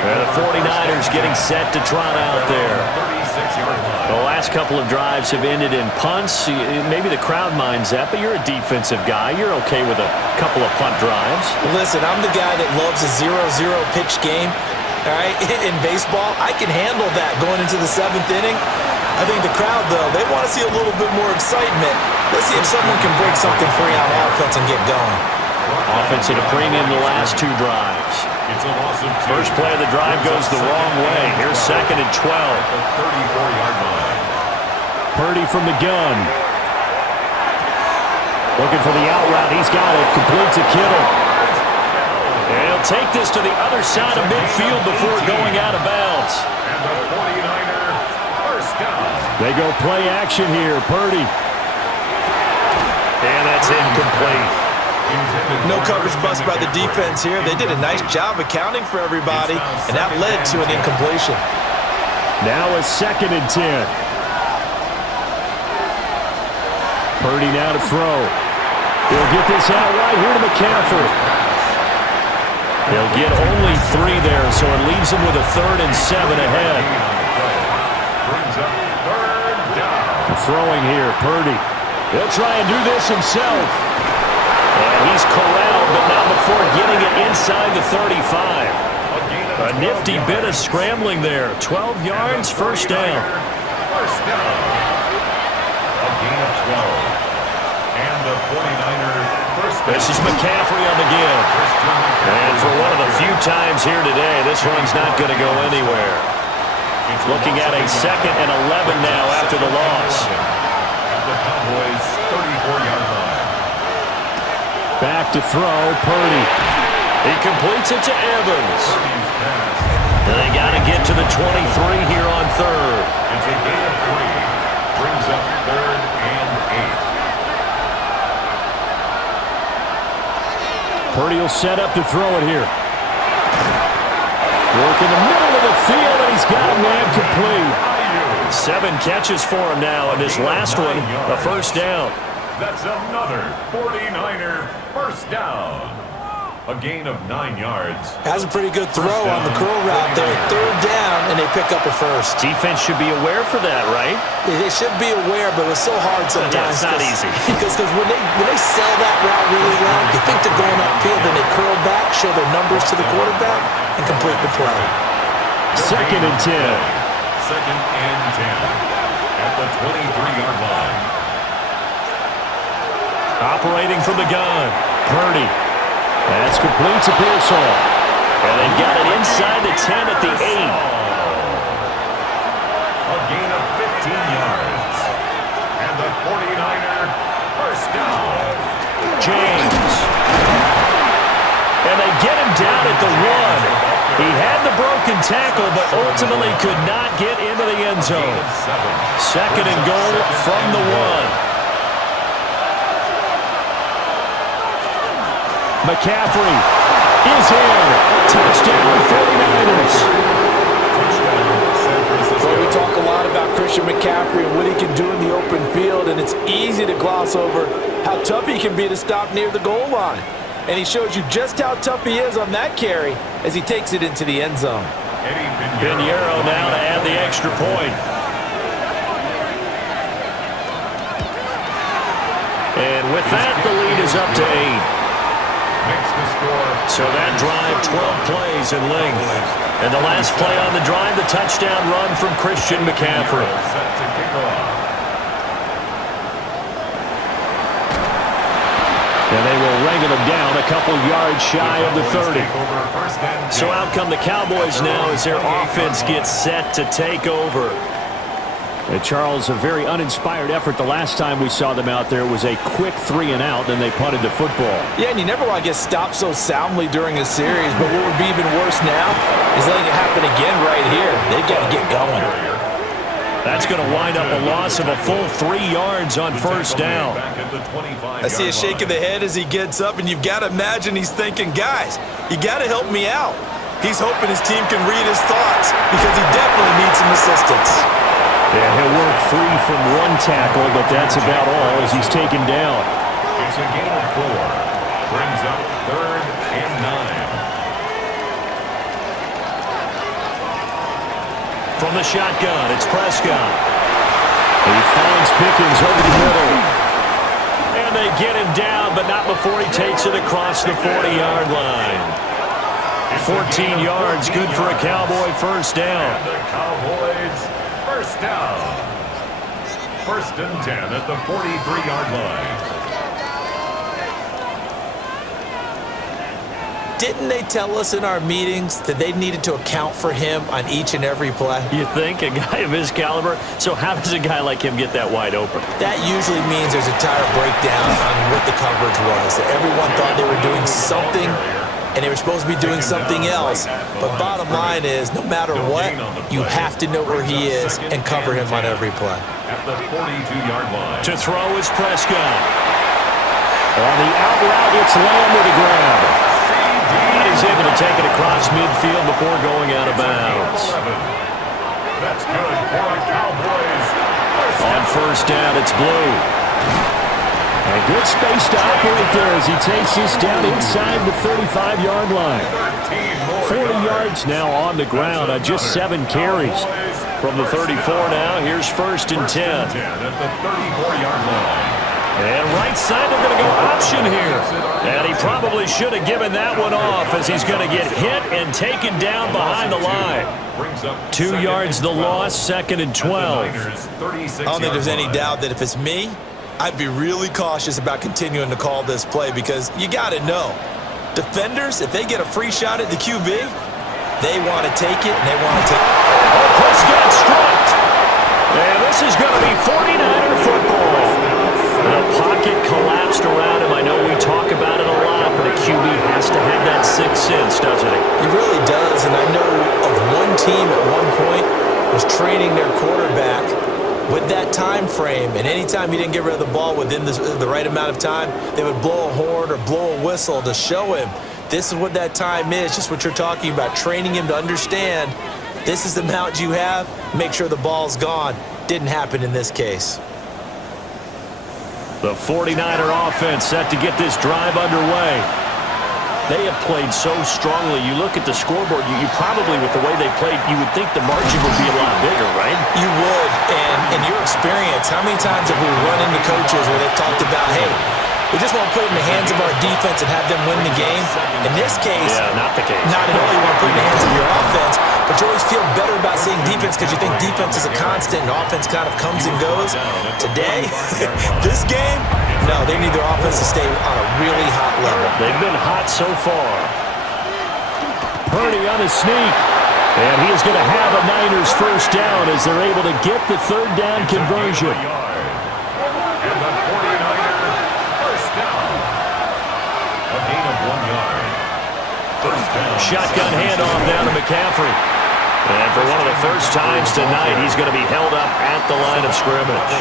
The 49ers getting set to trot out there. The last couple of drives have ended in punts. Maybe the crowd minds that, but you're a defensive guy. You're okay with a couple of punt drives. Listen, I'm the guy that loves a 0-0 pitch game. All right, in baseball, I can handle that going into the 7th inning. I think the crowd, though, they want to see a little bit more excitement. Let's see if someone can break something free on offense and get going. Offense at a premium the last 2 drives. First play of the drive goes the wrong way. Here's 2nd and 12. 34-yard line. Purdy from the gun. Looking for the out route. He's got it. Complete to Kittle. And he'll take this to the other side of midfield before going out of bounds. And the 49er first down. They go play action here. Purdy. And that's incomplete. No coverage bust by the defense here. They did a nice job accounting for everybody, and that led to an incompletion. Now a 2nd and 10. Purdy now to throw. He'll get this out right here to McCaffrey. They'll get only 3 there, so it leaves them with a 3rd and 7 ahead. Brings up 3rd down. Throwing here, Purdy. He'll try and do this himself. And he's corralled, but not before getting it inside the 35. A nifty bit of scrambling there. 12 yards, first down. First down. A gain of 12. And the 49er first down. This is McCaffrey on the give. And for one of the few times here today, this run's not going to go anywhere. Looking at a 2nd and 11 now after the loss. At the Cowboys' 34-yard line. Back to throw, Purdy. He completes it to Evans. And they got to get to the 23 here on 3rd. It's a gain of 3. Brings up 3rd and 8. Purdy will set up to throw it here. Work in the middle of the field, and he's got a man complete. 7 catches for him now, and this last one, a first down. That's another 49er first down. A gain of 9 yards. Has a pretty good throw on the curl route there. Third down, and they pick up a first. Defense should be aware for that, right? They should be aware, but it's so hard sometimes. Yeah, it's not easy. Because when they sell that route really well, you think they're going upfield, then they curl back, show their numbers to the quarterback, and complete the play. Second and 10. Second and 10 at the 23-yard line. Operating from the gun. Purdy. That's complete to Pearsall. And they've got it inside the 10 at the 8. A gain of 15 yards. And the 49er first down. James. And they get him down at the 1. He had the broken tackle, but ultimately could not get into the end zone. Second and goal from the 1. McCaffrey is in. Touchdown, 49ers. Well, we talk a lot about Christian McCaffrey and what he can do in the open field, and it's easy to gloss over how tough he can be to stop near the goal line. And he shows you just how tough he is on that carry as he takes it into the end zone. Pinheiro now to add the extra point. And with that, the lead is up to 8. So that drive, 12 plays in length. And the last play on the drive, the touchdown run from Christian McCaffrey. And they will wrangle him down a couple yards shy of the 30. So out come the Cowboys now as their offense gets set to take over. Charles, a very uninspired effort the last time we saw them out there was a quick 3-and-out, then they punted the football. Yeah, and you never want to get stopped so soundly during a series, but what would be even worse now is letting it happen again right here. They've got to get going. That's going to wind up a loss of a full 3 yards on first down. I see a shake of the head as he gets up, and you've got to imagine he's thinking, guys, you got to help me out. He's hoping his team can read his thoughts because he definitely needs some assistance. Yeah, he'll work free from one tackle, but that's about all as he's taken down. It's a gain of 4. Brings up 3rd and 9. From the shotgun, it's Prescott. He finds Pickens over the middle. And they get him down, but not before he takes it across the 40-yard line. 14 yards, good for a Cowboy first down. And the Cowboys first down. 1st and 10 at the 43-yard line. Didn't they tell us in our meetings that they needed to account for him on each and every play? You think? A guy of his caliber? So how does a guy like him get that wide open? That usually means there's a tire breakdown on what the coverage was. That everyone thought they were doing something, and they were supposed to be doing something else. But bottom line is, no matter what, you have to know where he is and cover him on every play. At the 42-yard line. To throw is Prescott. On the out route, it's Lamb with a grab. And he's able to take it across midfield before going out of bounds. That's good for the Cowboys. On first down, it's Blue. A good space to operate there as he takes this down inside the 35-yard line. 40 yards now on the ground on just 7 carries. From the 34 now, here's 1st and 10. At the 34-yard line. And right side, they're going to go option here. And he probably should have given that one off as he's going to get hit and taken down behind the line. 2 yards the loss, 2nd and 12. I don't think there's any doubt that if it's me, I'd be really cautious about continuing to call this play because you got to know, defenders, if they get a free shot at the QB, they want to take it and they want to take it. Oh, Prescott struck. And this is going to be 49er football. The pocket collapsed around him. I know we talk about it a lot, but a QB has to have that sixth sense, doesn't he? He really does, and I know of one team at one point was training their quarterback with that time frame, and anytime he didn't get rid of the ball within the right amount of time, they would blow a horn or blow a whistle to show him this is what that time is, just what you're talking about, training him to understand this is the amount you have, make sure the ball's gone. Didn't happen in this case. The 49er offense set to get this drive underway. they have played so strongly. You look at the scoreboard, you probably, with the way they played, you would think the margin would be a lot bigger, right? You would, and in your experience, how many times have we run into coaches where they've talked about, hey, we just want to put it in the hands of our defense and have them win the game? In this case, not the case. Not at all. You want to put it in the hands of your offense, but you always feel better about seeing defense because you think defense is a constant and offense kind of comes and goes. Today, this game, no, they need their offense to stay on a really hot level. They've been hot so far. Purdy on a sneak. And he is going to have a Niners first down as they're able to get the third down conversion. And the 49er first down. A gain of 1 yard. First down. Shotgun handoff down to McCaffrey. And for one of the first times tonight, he's going to be held up at the line of scrimmage.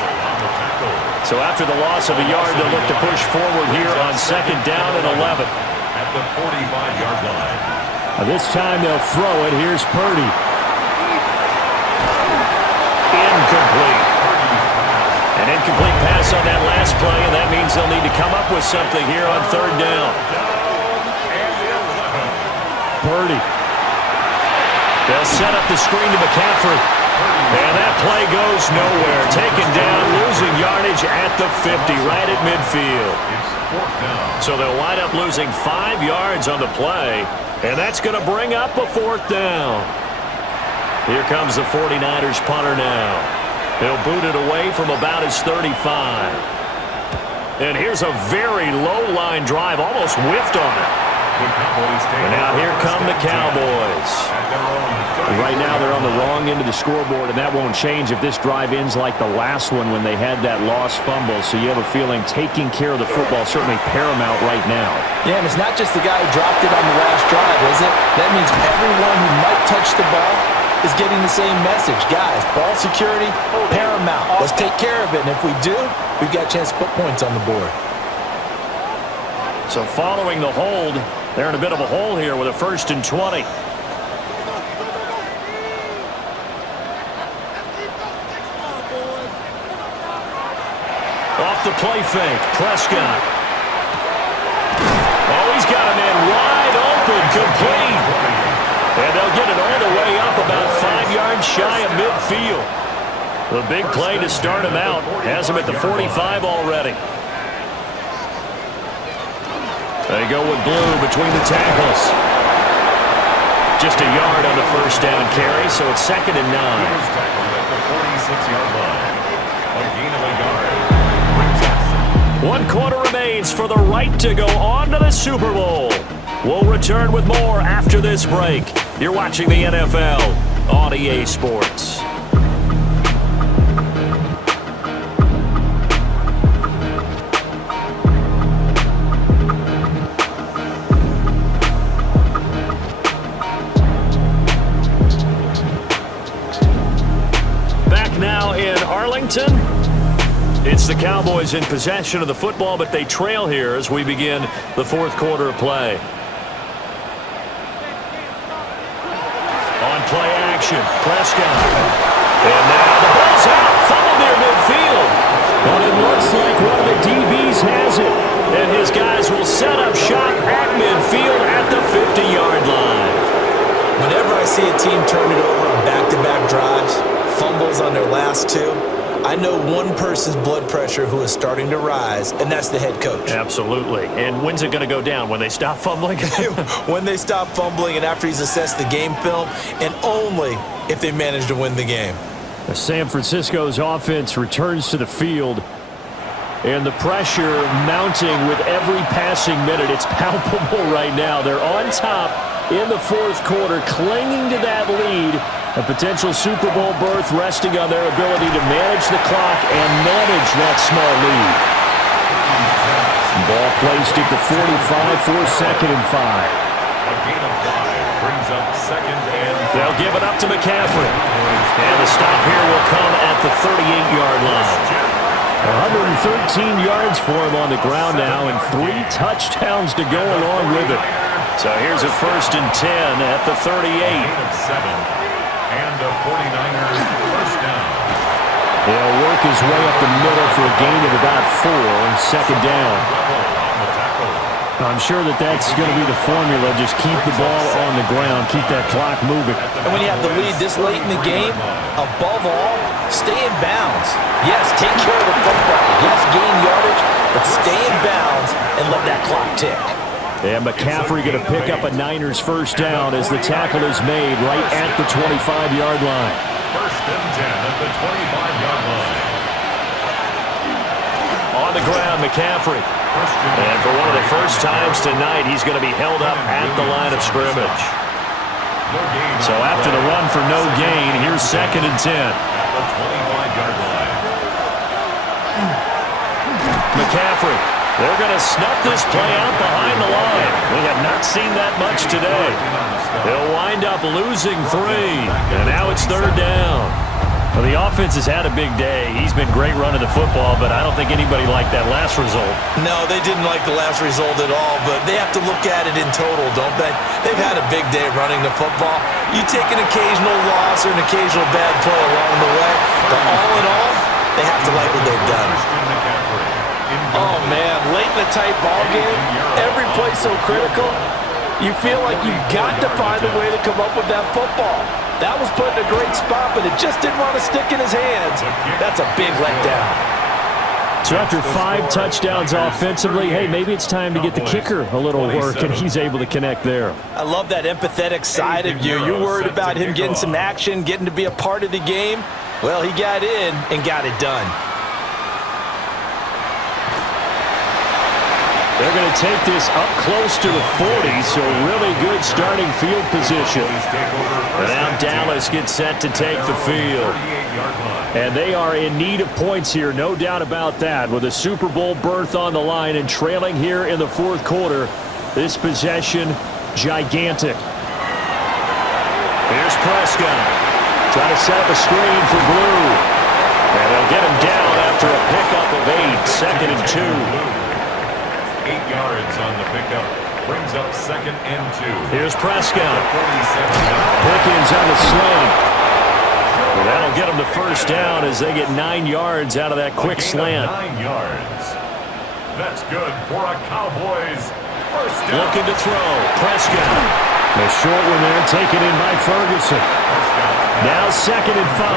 So after the loss of a yard, they'll look to push forward here on second down and 11. At the 45-yard line. This time they'll throw it. Here's Purdy. Incomplete. An incomplete pass on that last play, and that means they'll need to come up with something here on third down. Purdy. They'll set up the screen to McCaffrey. And that play goes nowhere. Taken down, losing yardage at the 50, right at midfield. So they'll wind up losing 5 yards on the play, and that's going to bring up a fourth down. Here comes the 49ers punter now. They'll boot it away from about his 35. And here's a very low-line drive, almost whiffed on it. And now here come the Cowboys. Right now they're on the wrong end of the scoreboard, and that won't change if this drive ends like the last one when they had that lost fumble. So you have a feeling taking care of the football certainly paramount right now. Yeah, and it's not just the guy who dropped it on the last drive, is it? That means everyone who might touch the ball is getting the same message. Guys, ball security, paramount. Let's take care of it, and if we do, we've got a chance to put points on the board. So following the hold, they're in a bit of a hole here with a 1st and 20. Off the play fake, Prescott. Oh, he's got a man wide open, complete. And they'll get it all the way up about 5 yards shy of midfield. The big play to start him out has him at the 45 already. They go with blue between the tackles. Just a yard on the first down carry, so it's 2nd and 9. At the 46-yard line. A gain of a yard. 1 quarter remains for the right to go on to the Super Bowl. We'll return with more after this break. You're watching the NFL on EA Sports. Back now in Arlington. It's the Cowboys in possession of the football, but they trail here as we begin the 4th quarter of play. On play action, Prescott. And now the ball's out, fumbled near midfield. But it looks like one of the DBs has it. And his guys will set up shop at midfield at the 50-yard line. Whenever I see a team turn it over on back-to-back drives, fumbles on their last 2, I know one person's blood pressure who is starting to rise, and that's the head coach. Absolutely. And when's it going to go down? When they stop fumbling? When they stop fumbling and after he's assessed the game film, and only if they manage to win the game. San Francisco's offense returns to the field, and the pressure mounting with every passing minute. It's palpable right now. They're on top in the 4th quarter, clinging to that lead. A potential Super Bowl berth resting on their ability to manage the clock and manage that small lead. Ball placed at the 45 for 2nd and 5. A gain of 5 brings up 2nd and 5. They'll give it up to McCaffrey. And the stop here will come at the 38-yard line. 113 yards for him on the ground now and 3 touchdowns to go along with it. So here's a 1st and 10 at the 38. Gain of 7. And the 49ers first down. He'll work his way up the middle for a gain of about 4, 2nd down. I'm sure that's going to be the formula. Just keep the ball on the ground, keep that clock moving. And when you have the lead this late in the game, above all, stay in bounds. Yes, take care of the football. Yes, gain yardage, but stay in bounds and let that clock tick. And McCaffrey going to pick up a Niners first down as the tackle is made right at the 25-yard line. First and 10 at the 25-yard line. On the ground, McCaffrey. And for one of the first times tonight, he's going to be held up at the line of scrimmage. So after the run for no gain, here's second and 10. At the 25-yard line. McCaffrey. They're going to snuff this play out behind the line. We have not seen that much today. They'll wind up losing 3. And now it's third down. Well, the offense has had a big day. He's been great running the football, but I don't think anybody liked that last result. No, they didn't like the last result at all, but they have to look at it in total, don't they? They've had a big day running the football. You take an occasional loss or an occasional bad play along the way, but all in all, they have to like what they've done. Oh, man, late in the tight ball game, every play so critical, you feel like you've got to find a way to come up with that football. That was put in a great spot, but it just didn't want to stick in his hands. That's a big letdown. So after 5 touchdowns offensively, hey, maybe it's time to get the kicker a little work, and he's able to connect there. I love that empathetic side of you. You're worried about him getting some action, getting to be a part of the game. Well, he got in and got it done. They're going to take this up close to the 40, so really good starting field position. And now Dallas gets set to take the field. And they are in need of points here, no doubt about that. With a Super Bowl berth on the line and trailing here in the fourth quarter, this possession, gigantic. Here's Prescott. Trying to set up a screen for Blue. And they'll get him down after a pickup of 8, second and 2. 8 yards on the pickup. Brings up second and 2. Here's Prescott. Pickens on the sling. Well, that'll get them the first down as they get 9 yards out of that quick slant. 9 yards. That's good for a Cowboys first down. Looking to throw. Prescott. The short one there taken in by Ferguson. Now second and 5.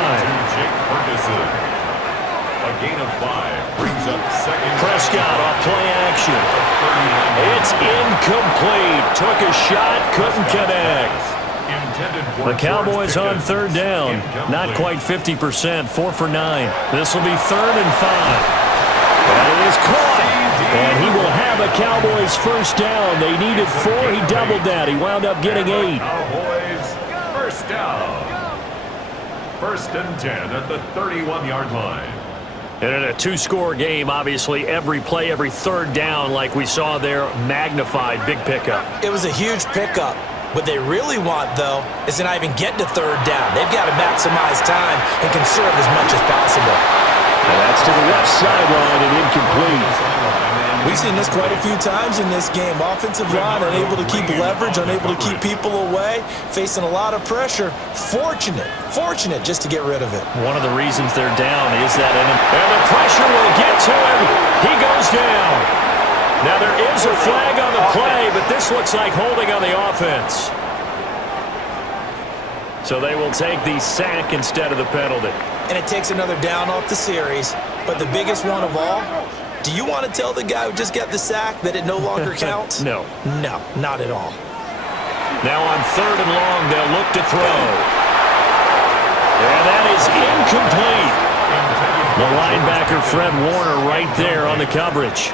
Jake Ferguson. A gain of 5 brings up second. Prescott off play action. It's incomplete. Took a shot, couldn't connect. The Cowboys on third down. Not quite 50%, 4 for 9. This will be third and 5. And it is caught. And he will have a Cowboys first down. They needed 4. He doubled that. He wound up getting 8. Cowboys first down. First and 10 at the 31-yard line. And in a 2-score game, obviously, every play, every third down, like we saw there, magnified, big pickup. It was a huge pickup. What they really want, though, is to not even get to third down. They've got to maximize time and conserve as much as possible. And that's to the left sideline and incomplete. We've seen this quite a few times in this game. Offensive line unable to keep leverage, unable to keep people away, facing a lot of pressure. Fortunate just to get rid of it. One of the reasons they're down is that, and the pressure will get to him. He goes down. Now there is a flag on the play, but this looks like holding on the offense. So they will take the sack instead of the penalty. And it takes another down off the series. But the biggest one of all, do you want to tell the guy who just got the sack that it no longer counts? No. No, not at all. Now on third and long, they'll look to throw. And that is incomplete. The linebacker, Fred Warner, right there on the coverage.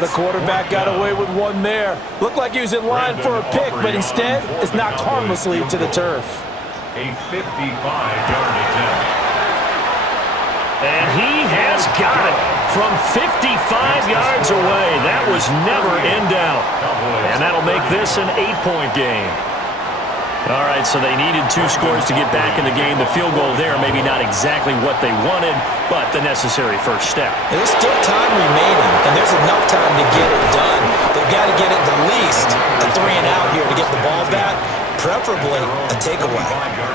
The quarterback got away with one there. Looked like he was in line for a pick, but instead, it's knocked harmlessly to the turf. A 55-yard attempt. And he has got it from 55 yards away. That was never in doubt. And that'll make this an 8-point game. All right, so they needed 2 scores to get back in the game. The field goal there, maybe not exactly what they wanted, but the necessary first step. There's still time remaining, and there's enough time to get it done. They've got to get at the least a 3-and-out here to get the ball back. preferably a takeaway.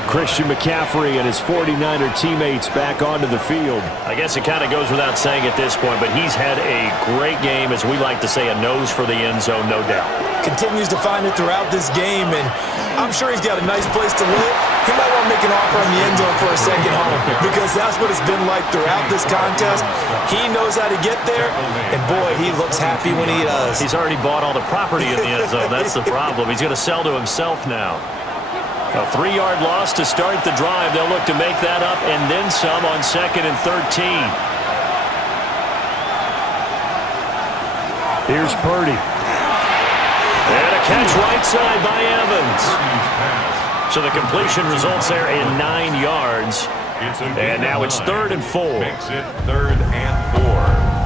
Christian McCaffrey and his 49er teammates back onto the field. I guess it kind of goes without saying at this point, but he's had a great game, as we like to say, a nose for the end zone, no doubt. Continues to find it throughout this game, and I'm sure he's got a nice place to live. He might want to make an offer on the end zone for a second home, because that's what it's been like throughout this contest. He knows how to get there, and boy, he looks happy when he does. He's already bought all the property in the end zone. That's the problem. He's going to sell to himself now. A 3-yard loss to start the drive. They'll look to make that up and then some on 2nd and 13. Here's Purdy. And a catch right side by Evans. So the completion results there in 9 yards. And now it's 3rd and 4. Makes it 3rd and 4.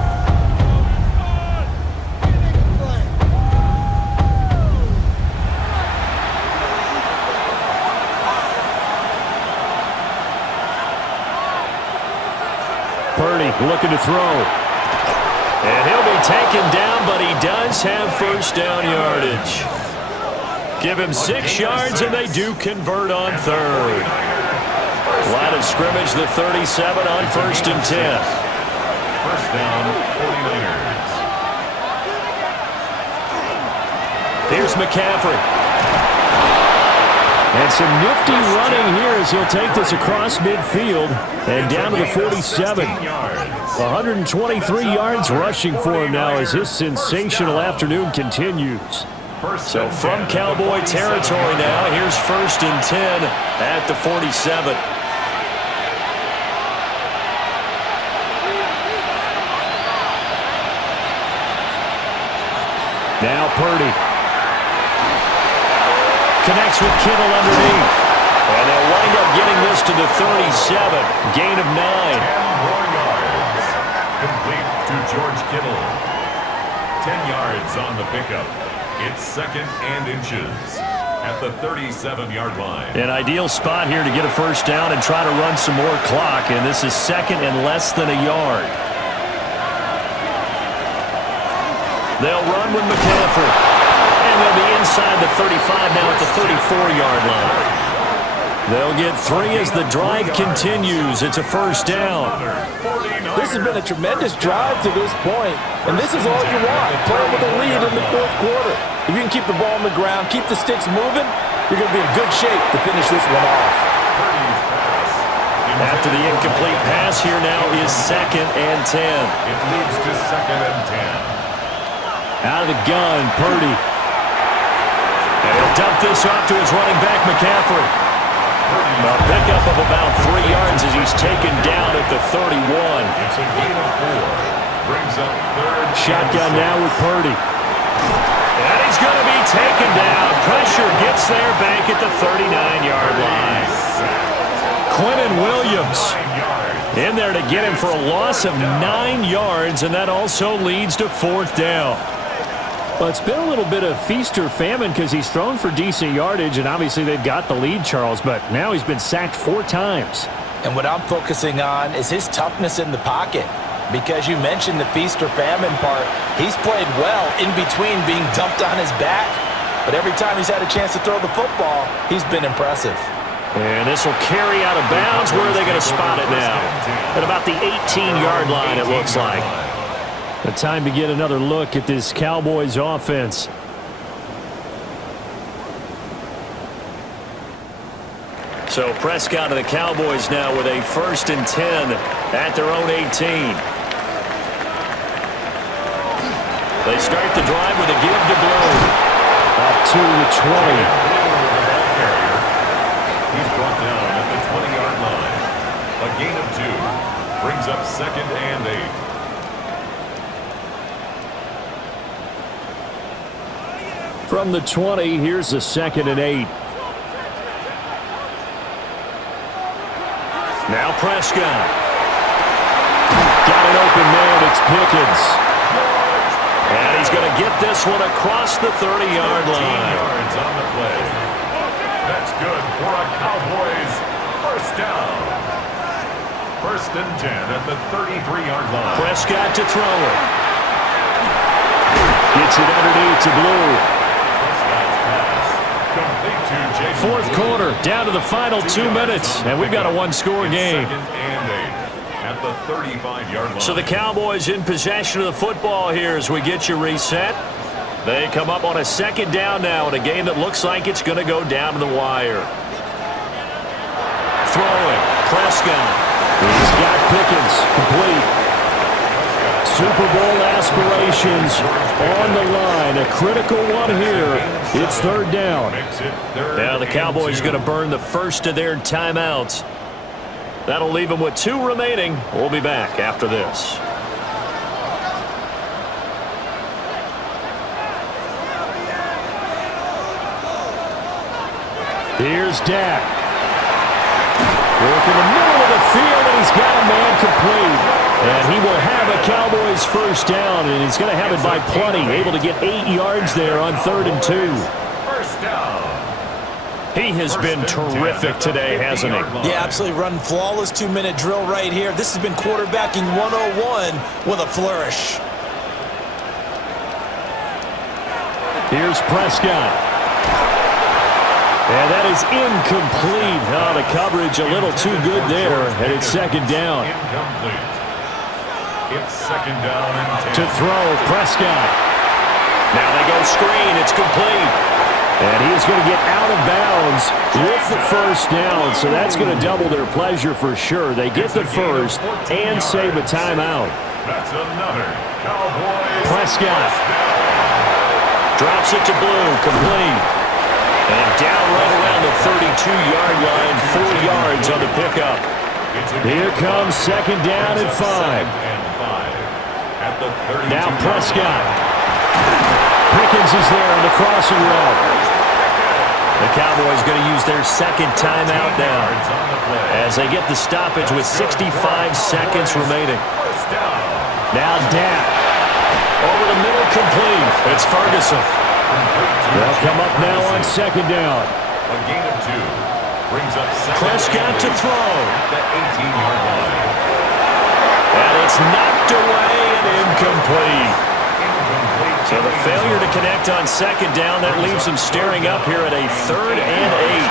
Purdy looking to throw. And he'll be taken down, but he does have first down yardage. Give him 6 yards, and they do convert on 3rd. Line of scrimmage, the 37 on 1st and 10. First down, 49ers. Here's McCaffrey. And some nifty running here as he'll take this across midfield and down to the 47. 123 yards rushing for him now as his sensational afternoon continues. So from Cowboy territory now, here's 1st and 10 at the 47. Now Purdy. Connects with Kittle underneath. And they'll wind up getting this to the 37. Gain of 9. 10 more yards. Complete to George Kittle. 10 yards on the pickup. It's 2nd and inches at the 37-yard line. An ideal spot here to get a first down and try to run some more clock. And this is 2nd and less than a yard. They'll run with McCaffrey. And they'll be inside the 35 now at the 34-yard line. They'll get 3 as the drive continues. It's a first down. This has been a tremendous drive to this point, and this is all you want, playing with a lead in the 4th quarter. If you can keep the ball on the ground, keep the sticks moving, you're going to be in good shape to finish this one off. After the incomplete pass, here now is 2nd and 10. It leads to 2nd and 10. Out of the gun, Purdy. And he'll dump this off to his running back, McCaffrey. A pickup of about 3 yards as he's taken down at the 31. It's a gain of 4. Brings up 3rd. Shotgun now with Purdy. And he's going to be taken down. Pressure gets there back at the 39-yard line. Quentin Williams in there to get him for a loss of 9 yards, and that also leads to 4th down. Well, it's been a little bit of feast or famine because he's thrown for decent yardage, and obviously they've got the lead, Charles, but now he's been sacked 4 times. And what I'm focusing on is his toughness in the pocket, because you mentioned the feast or famine part. He's played well in between being dumped on his back, but every time he's had a chance to throw the football, he's been impressive. And this will carry out of bounds. Where are they going to spot it now? At about the 18-yard line, it looks like. The time to get another look at this Cowboys offense. So Prescott and the Cowboys now with a 1st and 10 at their own 18. They start the drive with a give to Blue. Up to the 20. He's brought down at the 20-yard line. A gain of 2. Brings up 2nd and 8. From the 20, here's a 2nd and 8. Now Prescott. Got an open man, it's Pickens. And he's going to get this one across the 30-yard line. 15 yards on the play. That's good for a Cowboys first down. 1st and 10 at the 33-yard line. Prescott to throw it. Gets it underneath to Blue. Prescott's pass complete Fourth quarter, down to the final 2 minutes, and we've got a one-score game. At the 35-yard line. So the Cowboys in possession of the football here as we get you reset. They come up on a second down now in a game that looks like it's going to go down to the wire. Throwing, Prescott. He's got Pickens, complete. Super Bowl aspirations on the line. A critical one here. It's third down. Now the Cowboys going to burn the first of their timeouts. That'll leave them with 2 remaining. We'll be back after this. Here's Dak. Work in the middle of the field, and he's got a man complete. And he will have a Cowboys first down, and he's going to have it by plenty. Able to get 8 yards there on 3rd and 2. First down. He has been terrific today, hasn't he? Yeah, absolutely run flawless 2-minute drill right here. This has been quarterbacking 101 with a flourish. Here's Prescott. And that is incomplete. Oh, the coverage a little too good there, and it's second down. Incomplete. It's second down and 10. To throw, Prescott. Now they go screen. It's complete. And he is going to get out of bounds with the first down, so that's going to double their pleasure for sure. They get the first and save a timeout. That's another Cowboys. Prescott drops it to Blue, complete. And down right around the 32-yard line, 4 yards on the pickup. Here comes second down and 5. At the 32. Now Prescott. Pickens is there on the crossing route. The Cowboys going to use their second timeout now as they get the stoppage with 65 seconds remaining. Now Dak. Over the middle, complete. It's Ferguson. They'll come up now on second down. A gain of 2 brings up Prescott to throw. The 18-yard line. And it's knocked away and incomplete. So the failure to connect on second down, that leaves them staring up here at a 3rd and 8.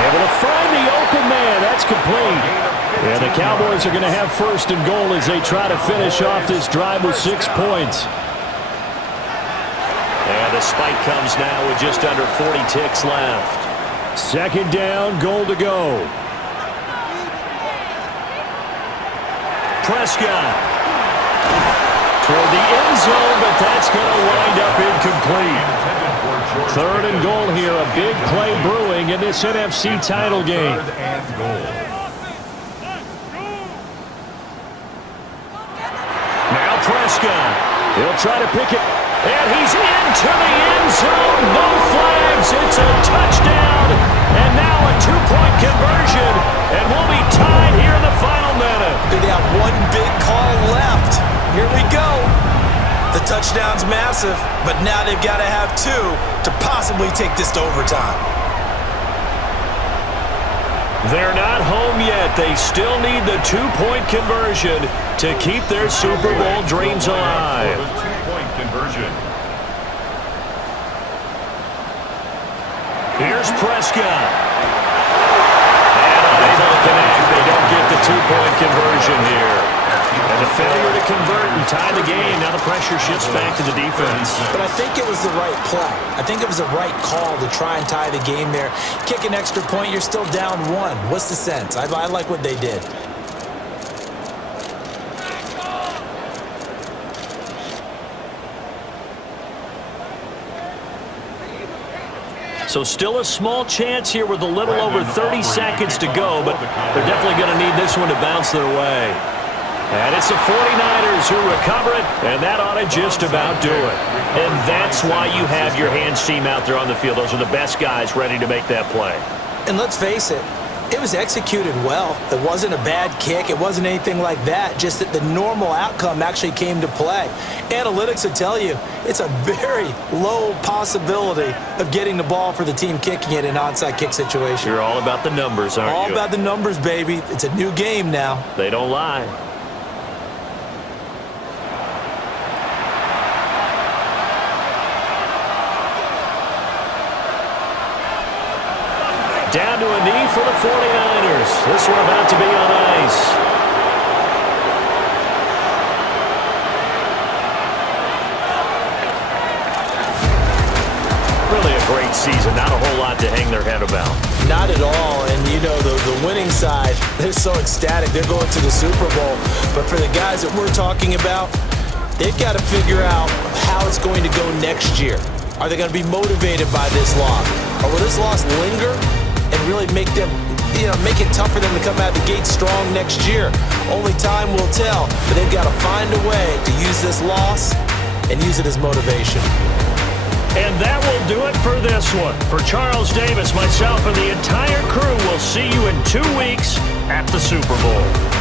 Able to find the open man. That's complete. And the Cowboys are going to have first and goal as they try to finish off this drive with 6 points. And the spike comes now with just under 40 ticks left. Second down, goal to go. Prescott. Toward the end zone, but that's going to wind up incomplete. 3rd and goal here, a big play brewing in this NFC title game. 3rd and goal. Now Prescott. He'll try to pick it. And he's into the end zone. No flags. It's a touchdown. And now a 2-point conversion. And we'll be tied here in the final minute. They got one big call left. Here we go. The touchdown's massive, but now they've got to have 2 to possibly take this to overtime. They're not home yet. They still need the 2-point conversion to keep their Super Bowl dreams alive. For the 2-point conversion. Here's Prescott. And unable to connect. They don't get the 2-point conversion here. And the failure to convert and tie the game. Now the pressure shifts back to the defense. But I think it was the right play. I think it was the right call to try and tie the game there. Kick an extra point, you're still down 1. What's the sense? I like what they did. So still a small chance here with a little over 30 seconds to go, but they're definitely going to need this one to bounce their way. And it's the 49ers who recover it, and that ought to just about do it. And that's why you have your hands team out there on the field. Those are the best guys ready to make that play. And let's face it, it was executed well. It wasn't a bad kick. It wasn't anything like that, just that the normal outcome actually came to play. Analytics will tell you it's a very low possibility of getting the ball for the team kicking it in an onside kick situation. You're all about the numbers, aren't you? All about the numbers, baby. It's a new game now. They don't lie. for the 49ers. This one about to be on ice. Really a great season. Not a whole lot to hang their head about. Not at all. And, you know, the winning side, they're so ecstatic. They're going to the Super Bowl. But for the guys that we're talking about, they've got to figure out how it's going to go next year. Are they going to be motivated by this loss? Or will this loss linger and really make them, make it tough for them to come out the gate strong next year? Only time will tell. But they've got to find a way to use this loss and use it as motivation. And that will do it for this one. For Charles Davis, myself, and the entire crew, we'll see you in 2 weeks at the Super Bowl.